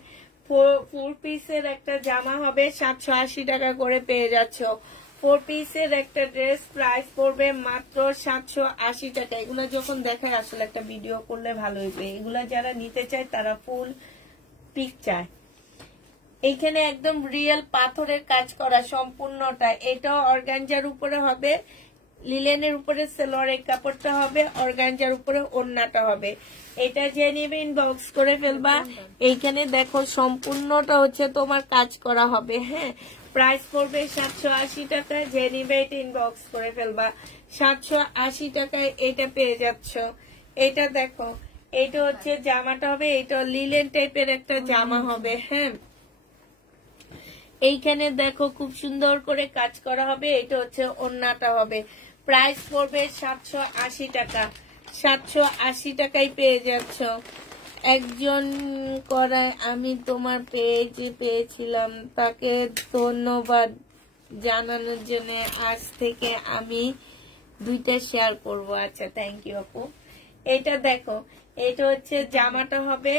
4 পিসের একটা জামা হবে, 780 টাকা করে পেয়ে যাচ্ছ। 4 পিসের একটা ড্রেস প্রাইস পড়বে মাত্র 780 টাকা। এগুলো যখন দেখায় আসলে একটা ভিডিও করলে ভালো হইবে। এগুলা যারা নিতে চায় তারা ফুল পিক চায়। এইখানে একদম রিয়েল পাথরের কাজ করা সম্পূর্ণটা। এটা অর্গানজার উপরে হবে, লিলেনের উপরে সালোয়ারের কাপড়টা হবে, অর্গানজার উপরে ওড়নাটা হবে। এটা যে নিবে ইনবক্স করে ফেলবা। এইখানে দেখো সম্পূর্ণটা হচ্ছে তোমার কাজ করা হবে। হ্যাঁ, প্রাইস পড়বে 780 টাকা। যে নিবে এটা ইনবক্স করে ফেলবা। 780 টাকায় এটা পেয়ে যাচ্ছ। এটা দেখো, এটা হচ্ছে জামাটা হবে, এটা লিলেন টাইপের একটা জামা হবে। হ্যাঁ, এইখানে দেখো খুব সুন্দর করে কাজ করা হবে, এটা হচ্ছে ওড়নাটা হবে। প্রাইস পড়বে 780 টাকা। 780 টাকায় পেয়ে যাচ্ছ। একজন করায় আমি তোমার পেজে পেয়েছিলাম, তাকে ধন্যবাদ জানানোর জন্য আজ থেকে আমি 2টা শেয়ার করব। আচ্ছা, থ্যাংক ইউ আপু। এটা দেখো, এটা হচ্ছে জামাটা হবে,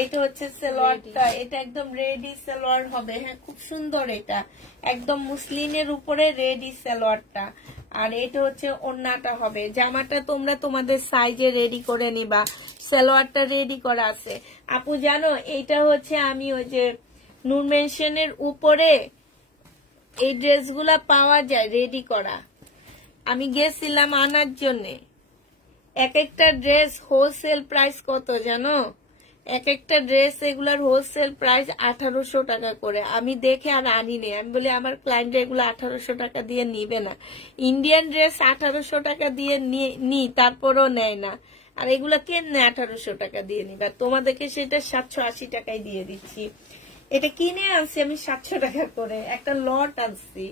এটা হচ্ছে সালোয়ারটা। এটা একদম রেডি সালোয়ার হবে। হ্যাঁ, খুব সুন্দর। এটা একদম মুসলিনের উপরে রেডি সালোয়ারটা। আর এটা হচ্ছে ওড়নাটা হবে। জামাটা তোমরা তোমাদের সাইজে রেডি করে নিবা। সালোয়ারটা রেডি করা আছে। আপু জানো, এটা হচ্ছে আমি ওই যে নূর মেনশনের উপরে এই ড্রেসগুলা পাওয়া যায় রেডি করা, আমি গেছিলাম আনার জন্যে। এক একটা ড্রেস হোলসেল প্রাইস কত জানো? এক একটা ড্রেস এগুলার হোলসেল প্রাইস 1800 টাকা করে। আমি দেখে আর আনি নি। আমি বলি আমার ক্লায়েন্ট এগুলো 1800 টাকা দিয়ে নিবে না। ইন্ডিয়ান ড্রেস 1800 টাকা দিয়ে নি, তারপরও নেয় না। আর এগুলা কেন 1800 টাকা দিয়ে নিবা? তোমাদেরকে সেটা 780 টাকায় দিয়ে দিচ্ছি। এটা কিনে আনছি আমি 700 টাকা করে, একটা লট আনছি।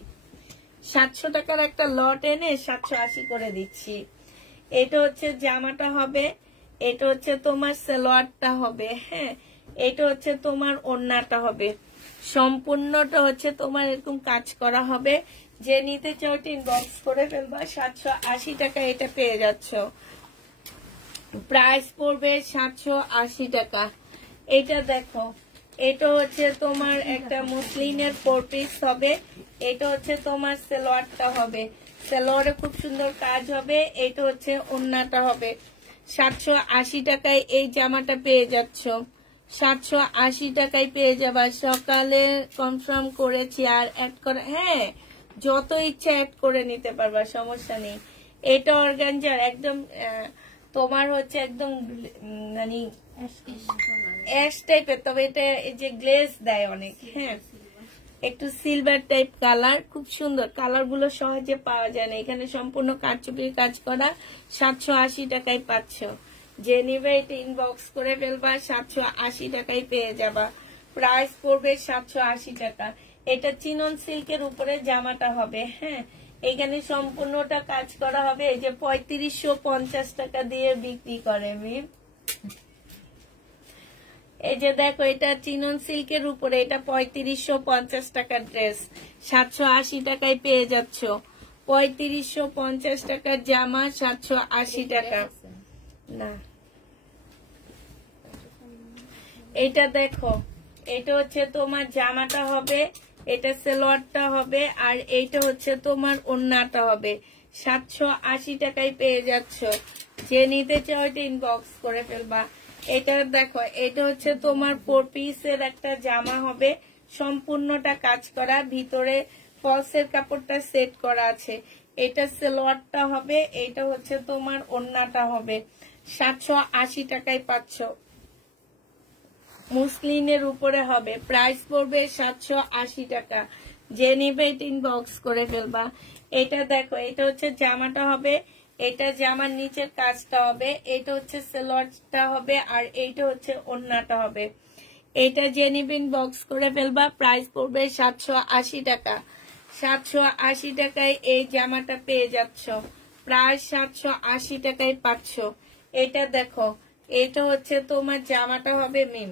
700 টাকার একটা লট এনে 780 করে দিচ্ছি। এটা হচ্ছে জামাটা হবে, এটা হচ্ছে তোমার সালোয়ারটা হবে। হ্যাঁ, এটা হচ্ছে তোমার ওড়নাটা হবে। সম্পূর্ণটা হচ্ছে তোমার এরকম কাজ করা হবে। যে নিতে চাও ইনবক্স করে ফেলবা। 780 টাকা এটা পেয়ে যাচ্ছ। প্রাইস পড়বে 780 টাকা। এটা দেখো, এটা হচ্ছে তোমার একটা মুসলিনের 4 পিস হবে, এটা হচ্ছে তোমার সালোয়ারটা হবে। সালোয়ারে খুব সুন্দর কাজ হবে। এটা হচ্ছে ওড়নাটা হবে। 780 টাকায় এই জামাটা পেয়ে যাচ্ছ। 780 টাকায় পেয়ে যাবা। সকালে কনফার্ম করেছি আর অ্যাড করে, হ্যাঁ যত ইচ্ছা অ্যাড করে নিতে পারবা, সমস্যা নেই। এটা অর্গানজার একদম তোমার হচ্ছে একদম মানে অ্যাশ টাইপের, তবে এটা এই যে গ্লেজ দেয় অনেক। হ্যাঁ, একটু সিলভার টাইপ কালার, খুব সুন্দর। কালার গুলো সহজে পাওয়া যায় না। এখানে সম্পূর্ণ কারচুপির কাজ করা। 780 টাকায় পাচ্ছ। যে নিবে এটা ইনবক্স করে ফেলবা। 780 টাকায় পেয়ে যাবা। প্রাইস পড়বে 780 টাকা। এটা চিনন সিল্কের উপরে জামাটা হবে। হ্যাঁ, এখানে সম্পূর্ণটা কাজ করা হবে। এই যে 3550 টাকা দিয়ে বিক্রি করে মিম। এই যে দেখো, এটা চিনন সিল্কের উপরে, এটা 3550 টাকার ড্রেস 780 টাকায় পেয়ে যাচ্ছ। 3550 টাকার জামা 780 টাকা। না, এটা দেখো, এটা হচ্ছে তোমার জামাটা হবে, এটা সালোয়ারটা হবে, আর এইটা হচ্ছে তোমার ওড়নাটা হবে। 780 টাকায় পেয়ে যাচ্ছ। যে নিতে চাও এটা ইনবক্স করে ফেলবা। এটা দেখো, এটা হচ্ছে তোমার 4 পিসের একটা জামা হবে। সম্পূর্ণটা কাজ করা, ভিতরে ফলসের কাপড়টা সেট করা আছে। এটা সালোয়ারটা হবে, এটা হচ্ছে তোমার ওড়নাটা হবে। 780 টাকায় পাচ্ছ। মুসলিনের উপরে হবে। প্রাইস পড়বে 780 টাকা। যে নিবে এটা ইনবক্স করে ফেলবা। এটা দেখো, এটা হচ্ছে জামাটা হবে, এটা জামার নিচের কাজটা হবে, এটা হচ্ছে সালোয়ারটা হবে, আর এইটা হচ্ছে ওড়নাটা হবে। এটা যে নিবেন বক্স করে ফেলবা, প্রাইস পড়বে 780 টাকা। 780 টাকায় এই জামাটা পেয়ে যাচ্ছ, প্রায় 780 টাকায় পাচ্ছ। এটা দেখো, এটা হচ্ছে তোমার জামাটা হবে মিম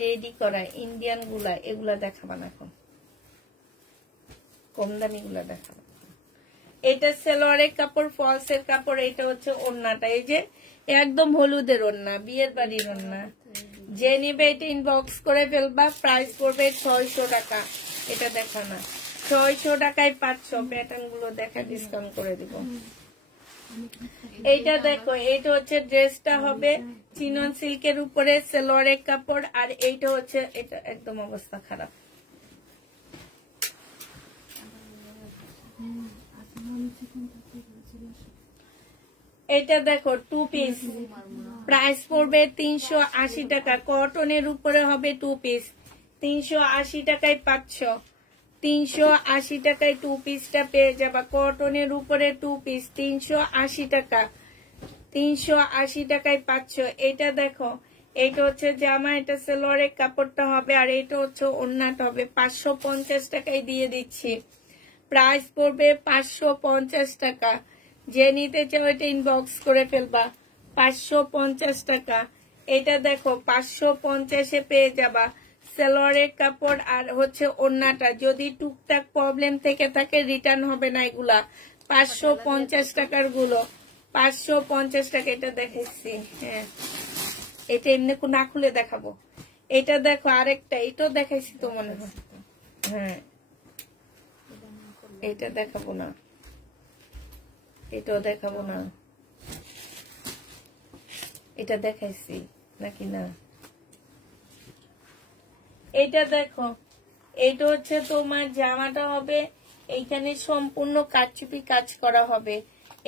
রেডি করা ইন্ডিয়ান গুলা, এগুলা দেখাবা না এখন, কম দামি গুলা দেখাবা। এটা সালোয়ারের কাপড়, ফলসের কাপড়, এটা হচ্ছে ওড়নাটা, এই যে একদম হলুদের ওড়না, বিয়ের বাড়ির ওড়না। যে নিবে এটা ইনবক্স করে ফেলবা, প্রাইস পড়বে 600 টাকা। এটা দেখা না, 600 টাকায় পাচ্ছ। প্যাটার্ন গুলো দেখা ডিসকাউন্ট করে দিব। এইটা দেখো, এইটা হচ্ছে ড্রেসটা হবে চিনন সিল্কের উপরে সালোয়ারের কাপড়, আর এইটা হচ্ছে, এটা একদম অবস্থা খারাপ। এটা দেখো 2 পিস, প্রাইস পড়বে 380 টাকা। কটনের উপরে হবে 2 পিস, 380 টাকায় পাচ্ছ। 380 টাকায় 2 পিসটা পেয়ে যাবা। কটনের উপরে 2 পিস 380 টাকা, 380 টাকায় পাচ্ছ। এটা দেখো, এটা হচ্ছে জামা, এটা সালোয়ারের কাপড়টা হবে, আর এটা হচ্ছে ওড়নাটা হবে। 550 টাকায় দিয়ে দিচ্ছি, প্রাইস পড়বে 550 টাকা। যে নিতে চাও এটা ইনবক্স করে ফেলবা, 550 টাকা। এটা দেখো 550-এ পেয়ে যাবা সালোয়ারের কাপড় আর হচ্ছে ওড়নাটা। যদি টুকটাক প্রবলেম থেকে থাকে রিটার্ন হবে না এগুলা। 550 টাকার গুলো, 550 টাকা। এটা দেখেছি, হ্যাঁ, এটা এমনি না খুলে দেখাবো। এটা দেখো আরেকটা, এটাও দেখাইছি তো মনে হয়, হ্যাঁ, এটা দেখাবো না, এটাও দেখাবো না, এটা দেখাইছি নাকি না। এটা দেখো, এটা হচ্ছে তোমার জামাটা হবে, এইখানে সম্পূর্ণ কাটচুপি কাজ করা হবে।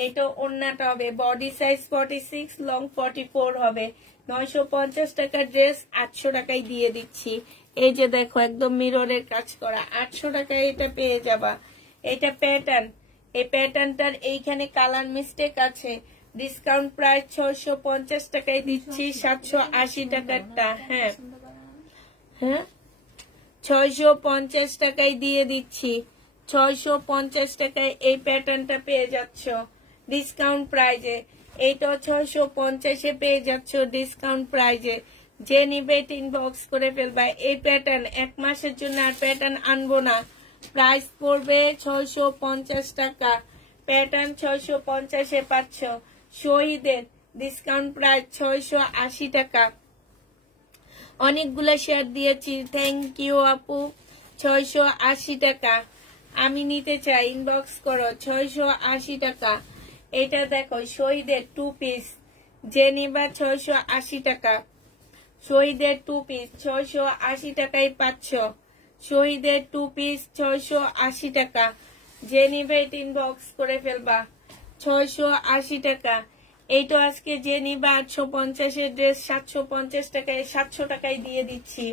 এটা ওড়নাটা হবে, বডি সাইজ 46, লং 44 হবে। 950 টাকার ড্রেস 800 টাকায় দিয়ে দিচ্ছি। এই যে দেখো একদম মিররের কাজ করা, 800 টাকায় এটা পেয়ে যাবা। এটা প্যাটার্ন, এই প্যাটার্নটার এইখানে কালার মিস্টেক আছে। ডিসকাউন্ট প্রাইস 650 টাকায় দিচ্ছি, 780 টাকারটা, হ্যাঁ হ্যাঁ, 650 টাকায় দিয়ে দিচ্ছি। 650 টাকায় এই প্যাটার্নটা পেয়ে যাচ্ছ ডিসকাউন্ট প্রাইজে। এইটাও 650-এ পেয়ে যাচ্ছ ডিসকাউন্ট প্রাইজে। যে নিবে ইনবক্স করে ফেলবা। এই প্যাটার্ন 1 মাসের জন্য আর প্যাটার্ন আনবো না। প্রাইস পড়বে 650 টাকা। প্যাটার্ন 650-এ পাচ্ছ। শহীদের ডিসকাউন্ট প্রাইস 680 টাকা। অনেকগুলো শেয়ার দিয়েছি, থ্যাংক ইউ আপু। 680 টাকা আমি নিতে চাই, ইনবক্স করো। 680 টাকা। এটা দেখো শহীদের 2 পিস, যে নিবা 680 টাকা। শহীদের 2 পিস 680 টাকায় পাচ্ছ। শহীদের 2 পিস 680 টাকা। যে নিবে ইনবক্স করে ফেলবা। 680 টাকা। এইটা আজকে যে নিবা 850-এর ড্রেস 750 টাকায়, 700 টাকায় দিয়ে দিচ্ছি।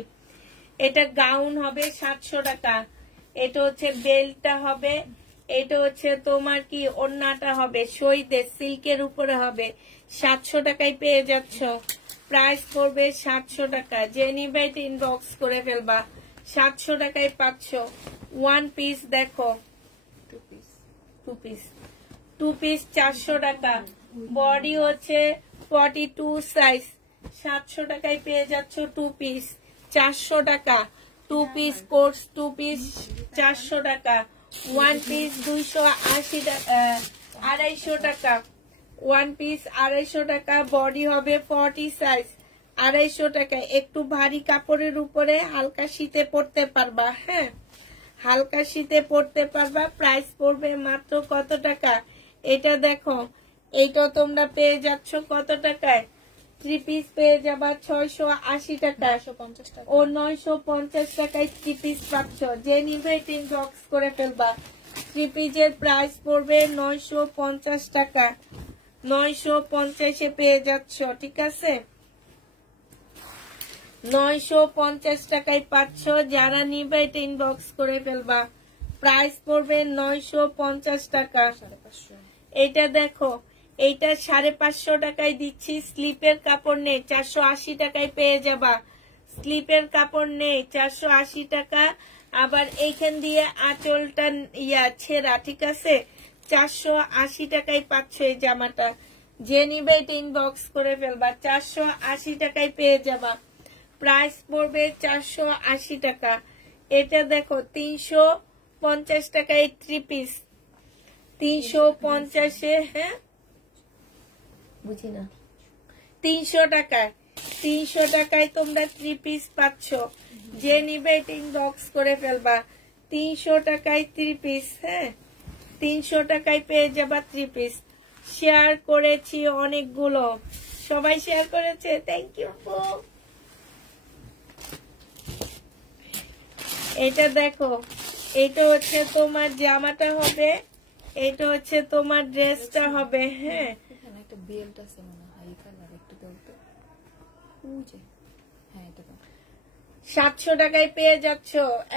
এটা গাউন হবে 700 টাকা। এটা হচ্ছে বেল্টটা হবে, এটা হচ্ছে তোমার কি ওড়নাটা হবে শহীদের সিল্কের উপরে হবে। 700 টাকায় পেয়ে যাচ্ছ। প্রাইস পড়বে 700 টাকা। যে নিবে ইনবক্স করে ফেলবা। 700 টাকায় পাচ্ছ। 1 পিস দেখো, 2 পিস 400 টাকা। বডি হচ্ছে 42 সাইজ, 700 টাকায় পেয়ে যাচ্ছ 2 পিস 400 টাকা। 2 পিস কোর্স 2 পিস 400 টাকা। 1 পিস 280 টাকা, 250 টাকা। 1 পিস 250 টাকা। বডি হবে 40 সাইজ, 250 টাকা। একটু ভারী কাপড়ের উপরে হালকা শীতে পরতে পারবা, হ্যাঁ, হালকা শীতে পরতে পারবা। প্রাইস পড়বে মাত্র কত টাকা? এটা দেখো, এইটা তোমরা পেয়ে যাচ্ছ কত টাকায়? 3 পিস পেয়ে যাবা 680 টাকা ও 950 টাকায় 3 পিস পাচ্ছ। যে নিবে ইনবক্স করে ফেলবা। 3 পিসের প্রাইস পড়বে 950 টাকা। 950-এ পেয়ে যাচ্ছ, ঠিক আছে? 950 টাকায় পাচ্ছ। যারা নিবে এটা ইনবক্স করে ফেলবা। প্রাইস পড়বে 950 টাকা। এটা দেখো, এইটা 550 টাকায় দিচ্ছি। স্লিপের কাপড় নেই, 480 টাকায় পেয়ে যাবা। স্লিপের কাপড় নেই, 480 টাকা। আবার এইখান দিয়ে আঁচলটা ছেঁড়া, ঠিক আছে, 480 টাকায় পাচ্ছ এই জামাটা। যে নিবে এটা ইনবক্স করে ফেলবা, 480 টাকায় পেয়ে যাবা। প্রাইস পড়বে 480 টাকা। এটা দেখো 350 টাকায় 3 পিস, 350-এ, হ্যাঁ বুঝি না, 300 টাকায়, 300 টাকায় তোমরা 3 পিস পাচ্ছ। যে নিবে এটা ইনবক্স করে ফেলবা, 300 টাকায় 3 পিস, হ্যাঁ 300 টাকায় পেয়ে যাবা 3 পিস। শেয়ার করেছি অনেকগুলো, সবাই শেয়ার করেছে, থ্যাংক ইউ। এটা দেখো, এটা হচ্ছে তোমার জামাটা হবে, এটা হচ্ছে তোমার ড্রেসটা হবে, হ্যাঁ। এখানে একটা বেল্ট আছে মনে হয়, এই কালার একটু দাও তো। বুঝে, হ্যাঁ এটা দাও। 700 টাকায় পেয়ে যাচ্ছ,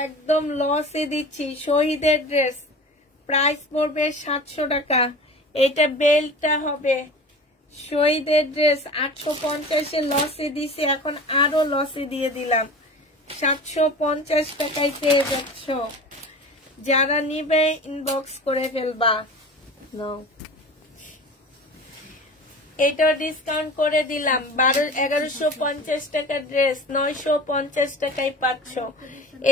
একদম লসে দিচ্ছি। শহীদের ড্রেস, প্রাইস পড়বে 700 টাকা। এটা বেল্টটা হবে। শহীদের ড্রেস 850-এ লসে দিছি, এখন আরো লসে দিয়ে দিলাম। 750 টাকায় পেয়ে যাচ্ছ। যারা নিবে ইনবক্স করে ফেলবা। এটা ডিসকাউন্ট করে দিলাম, 1150 টাকা ড্রেস 950 টাকায় পাচ্ছ।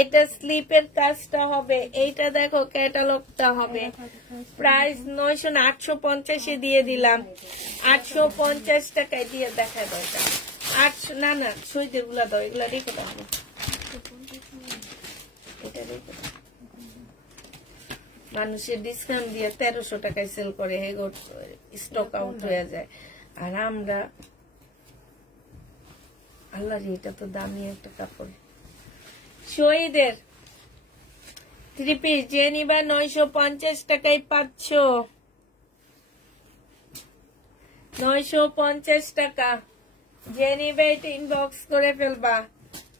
এটা স্লিপের কাজটা হবে, এইটা দেখো ক্যাটালগটা হবে। প্রাইস 900 না 850-এ দিয়ে দিলাম, 850 টাকায় দিয়ে দেখা দাও। 800 না না, শহীদের গুলা দাও, এগুলা রেখে দাও, এটা রেখে দাও। মানুষের ডিসকাউন্ট দিয়ে 1300 টাকায় সেল করে, স্টক আউট হয়ে যায়। আর আমরা আল্লাহ, এটা তো দামি একটা কাপড়। শহীদের 3 পিস যে নিবা 950 টাকায় পাচ্ছ, 950 টাকা। যে নিবে এটা ইনবক্স করে ফেলবা,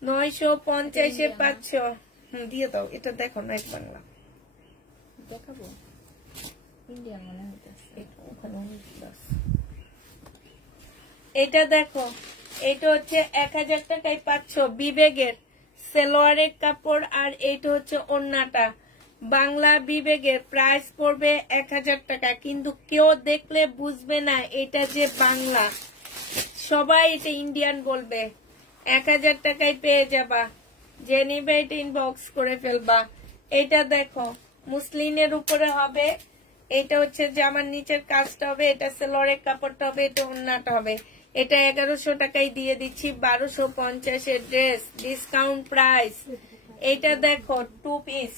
950-এ পাচ্ছ। দিয়ে দাও, এটা দেখো নাইট বাংলা দেখাবো, ইন্ডিয়ান মনে হইতেছে। এটা দেখো, এটা হচ্ছে 1000 টাকায় পাচ্ছ। বিবেগের সেলোয়ারের কাপড়, আর এটা হচ্ছে ওড়নাটা বাংলা বিবেগের। প্রাইস পড়বে 1000 টাকা, কিন্তু কেউ দেখলে বুঝবে না এটা যে বাংলা, সবাই এটা ইন্ডিয়ান বলবে। 1000 টাকায় পেয়ে যাবা। যে নিবে এটা ইনবক্স করে ফেলবা। এটা দেখো মুসলিনের উপরে হবে, এটা হচ্ছে জামার নিচের কাজটা হবে, এটা সেলোয়ারের কাপড়টা হবে, এটা ওড়নাটা হবে। এটা 1100 টাকায় দিয়ে দিচ্ছি, 1250-এর ড্রেস, ডিসকাউন্ট প্রাইস। এটা দেখো 2 পিস,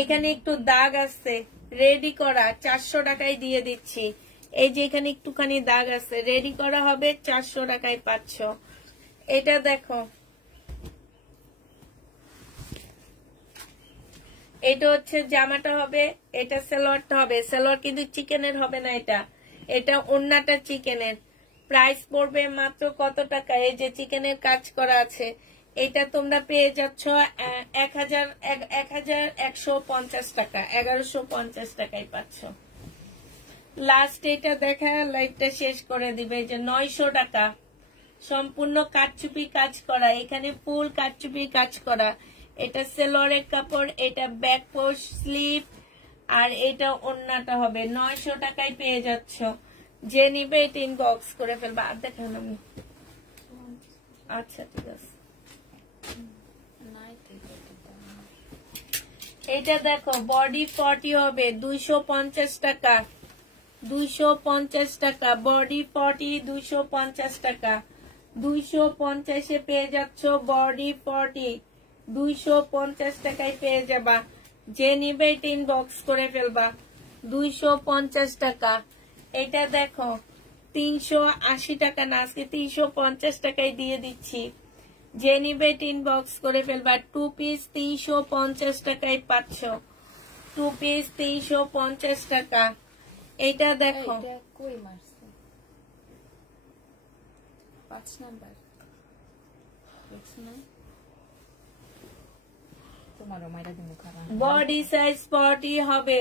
এখানে একটু দাগ আছে, রেডি করা, 400 টাকায় দিয়ে দিচ্ছি। এই যে এখানে একটুখানি দাগ আছে, রেডি করা হবে, 400 টাকায় পাচ্ছ। এটা দেখো, এটা হচ্ছে জামাটা হবে, এটা সালোয়ারটা হবে। সালোয়ার কিন্তু চিকেনের হবে না, এটা ওড়নাটা চিকেনের। প্রাইস পড়বে মাত্র কত টাকা? এই যে চিকেনের কাজ করা আছে, এটা তোমরা পেয়ে যাচ্ছ 1150 টাকা, 1150 টাকায় পাচ্ছ। লাস্ট এটা দেখা লাইটটা শেষ করে দিবে, যে 900 টাকা, সম্পূর্ণ কাটচুপি কাজ করা, এখানে ফুল কাটচুপি কাজ করা। এটা সেলোয়ারের কাপড়, এটা ব্যাক পোস্ট স্লিপ, আর এটা ওড়নাটা হবে। 900 টাকায় পেয়ে যাচ্ছ। যে নিবে এটা ইনবক্স করে ফেলবা। আর দেখান আমি, আচ্ছা ঠিক আছে। এটা দেখো বডি 40 হবে, 250 টাকা, 250 টাকা বডি 40, 250 টাকা, 250-এ পেয়ে যাচ্ছ বডি 40, 250 টাকায় পেয়ে যাবা। যে নিবে এটা ইনবক্স করে ফেলবা। 250 টাকা। এটা দেখো 380 টাকা না, আজকে 350 টাকায় দিয়ে দিচ্ছি। যে নিবে এটা ইনবক্স করে ফেলবা। 2 পিস 350 টাকায় পাচ্ছ, 2 পিস 350 টাকা। এটা দেখো কই মারছে 5 নাম্বার, তোমারও মাইরা দিমু খারাপ। বডি সাইজ 40 হবে,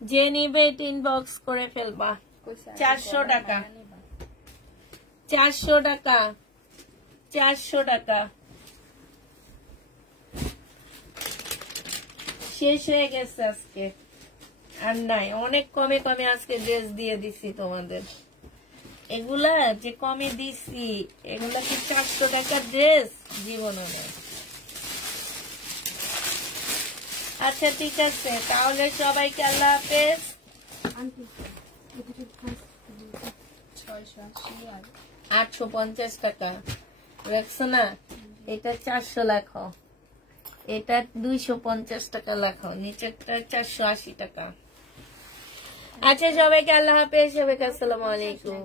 যে নিবে এটা ইনবক্স করে ফেলবা। 400 টাকা, 400 টাকা, 400 টাকা। শেষ হয়ে গেছে আজকে, আর নাই। অনেক কমে কমে আজকে ড্রেস দিয়ে দিছি তোমাদের। এগুলা যে কমে দিছি, এগুলা কি 400 টাকার ড্রেস? জীবনে নেই। আচ্ছা ঠিক আছে, তাহলে সবাইকে আল্লাহ হাফেজ। 850 টাকা রাখছো না? এটা 400 লেখো, এটা 250 টাকা লেখো, নিচেরটা 480 টাকা। আচ্ছা সবাইকে আল্লাহ হাফেজ, সবাইকে আসসালামু আলাইকুম।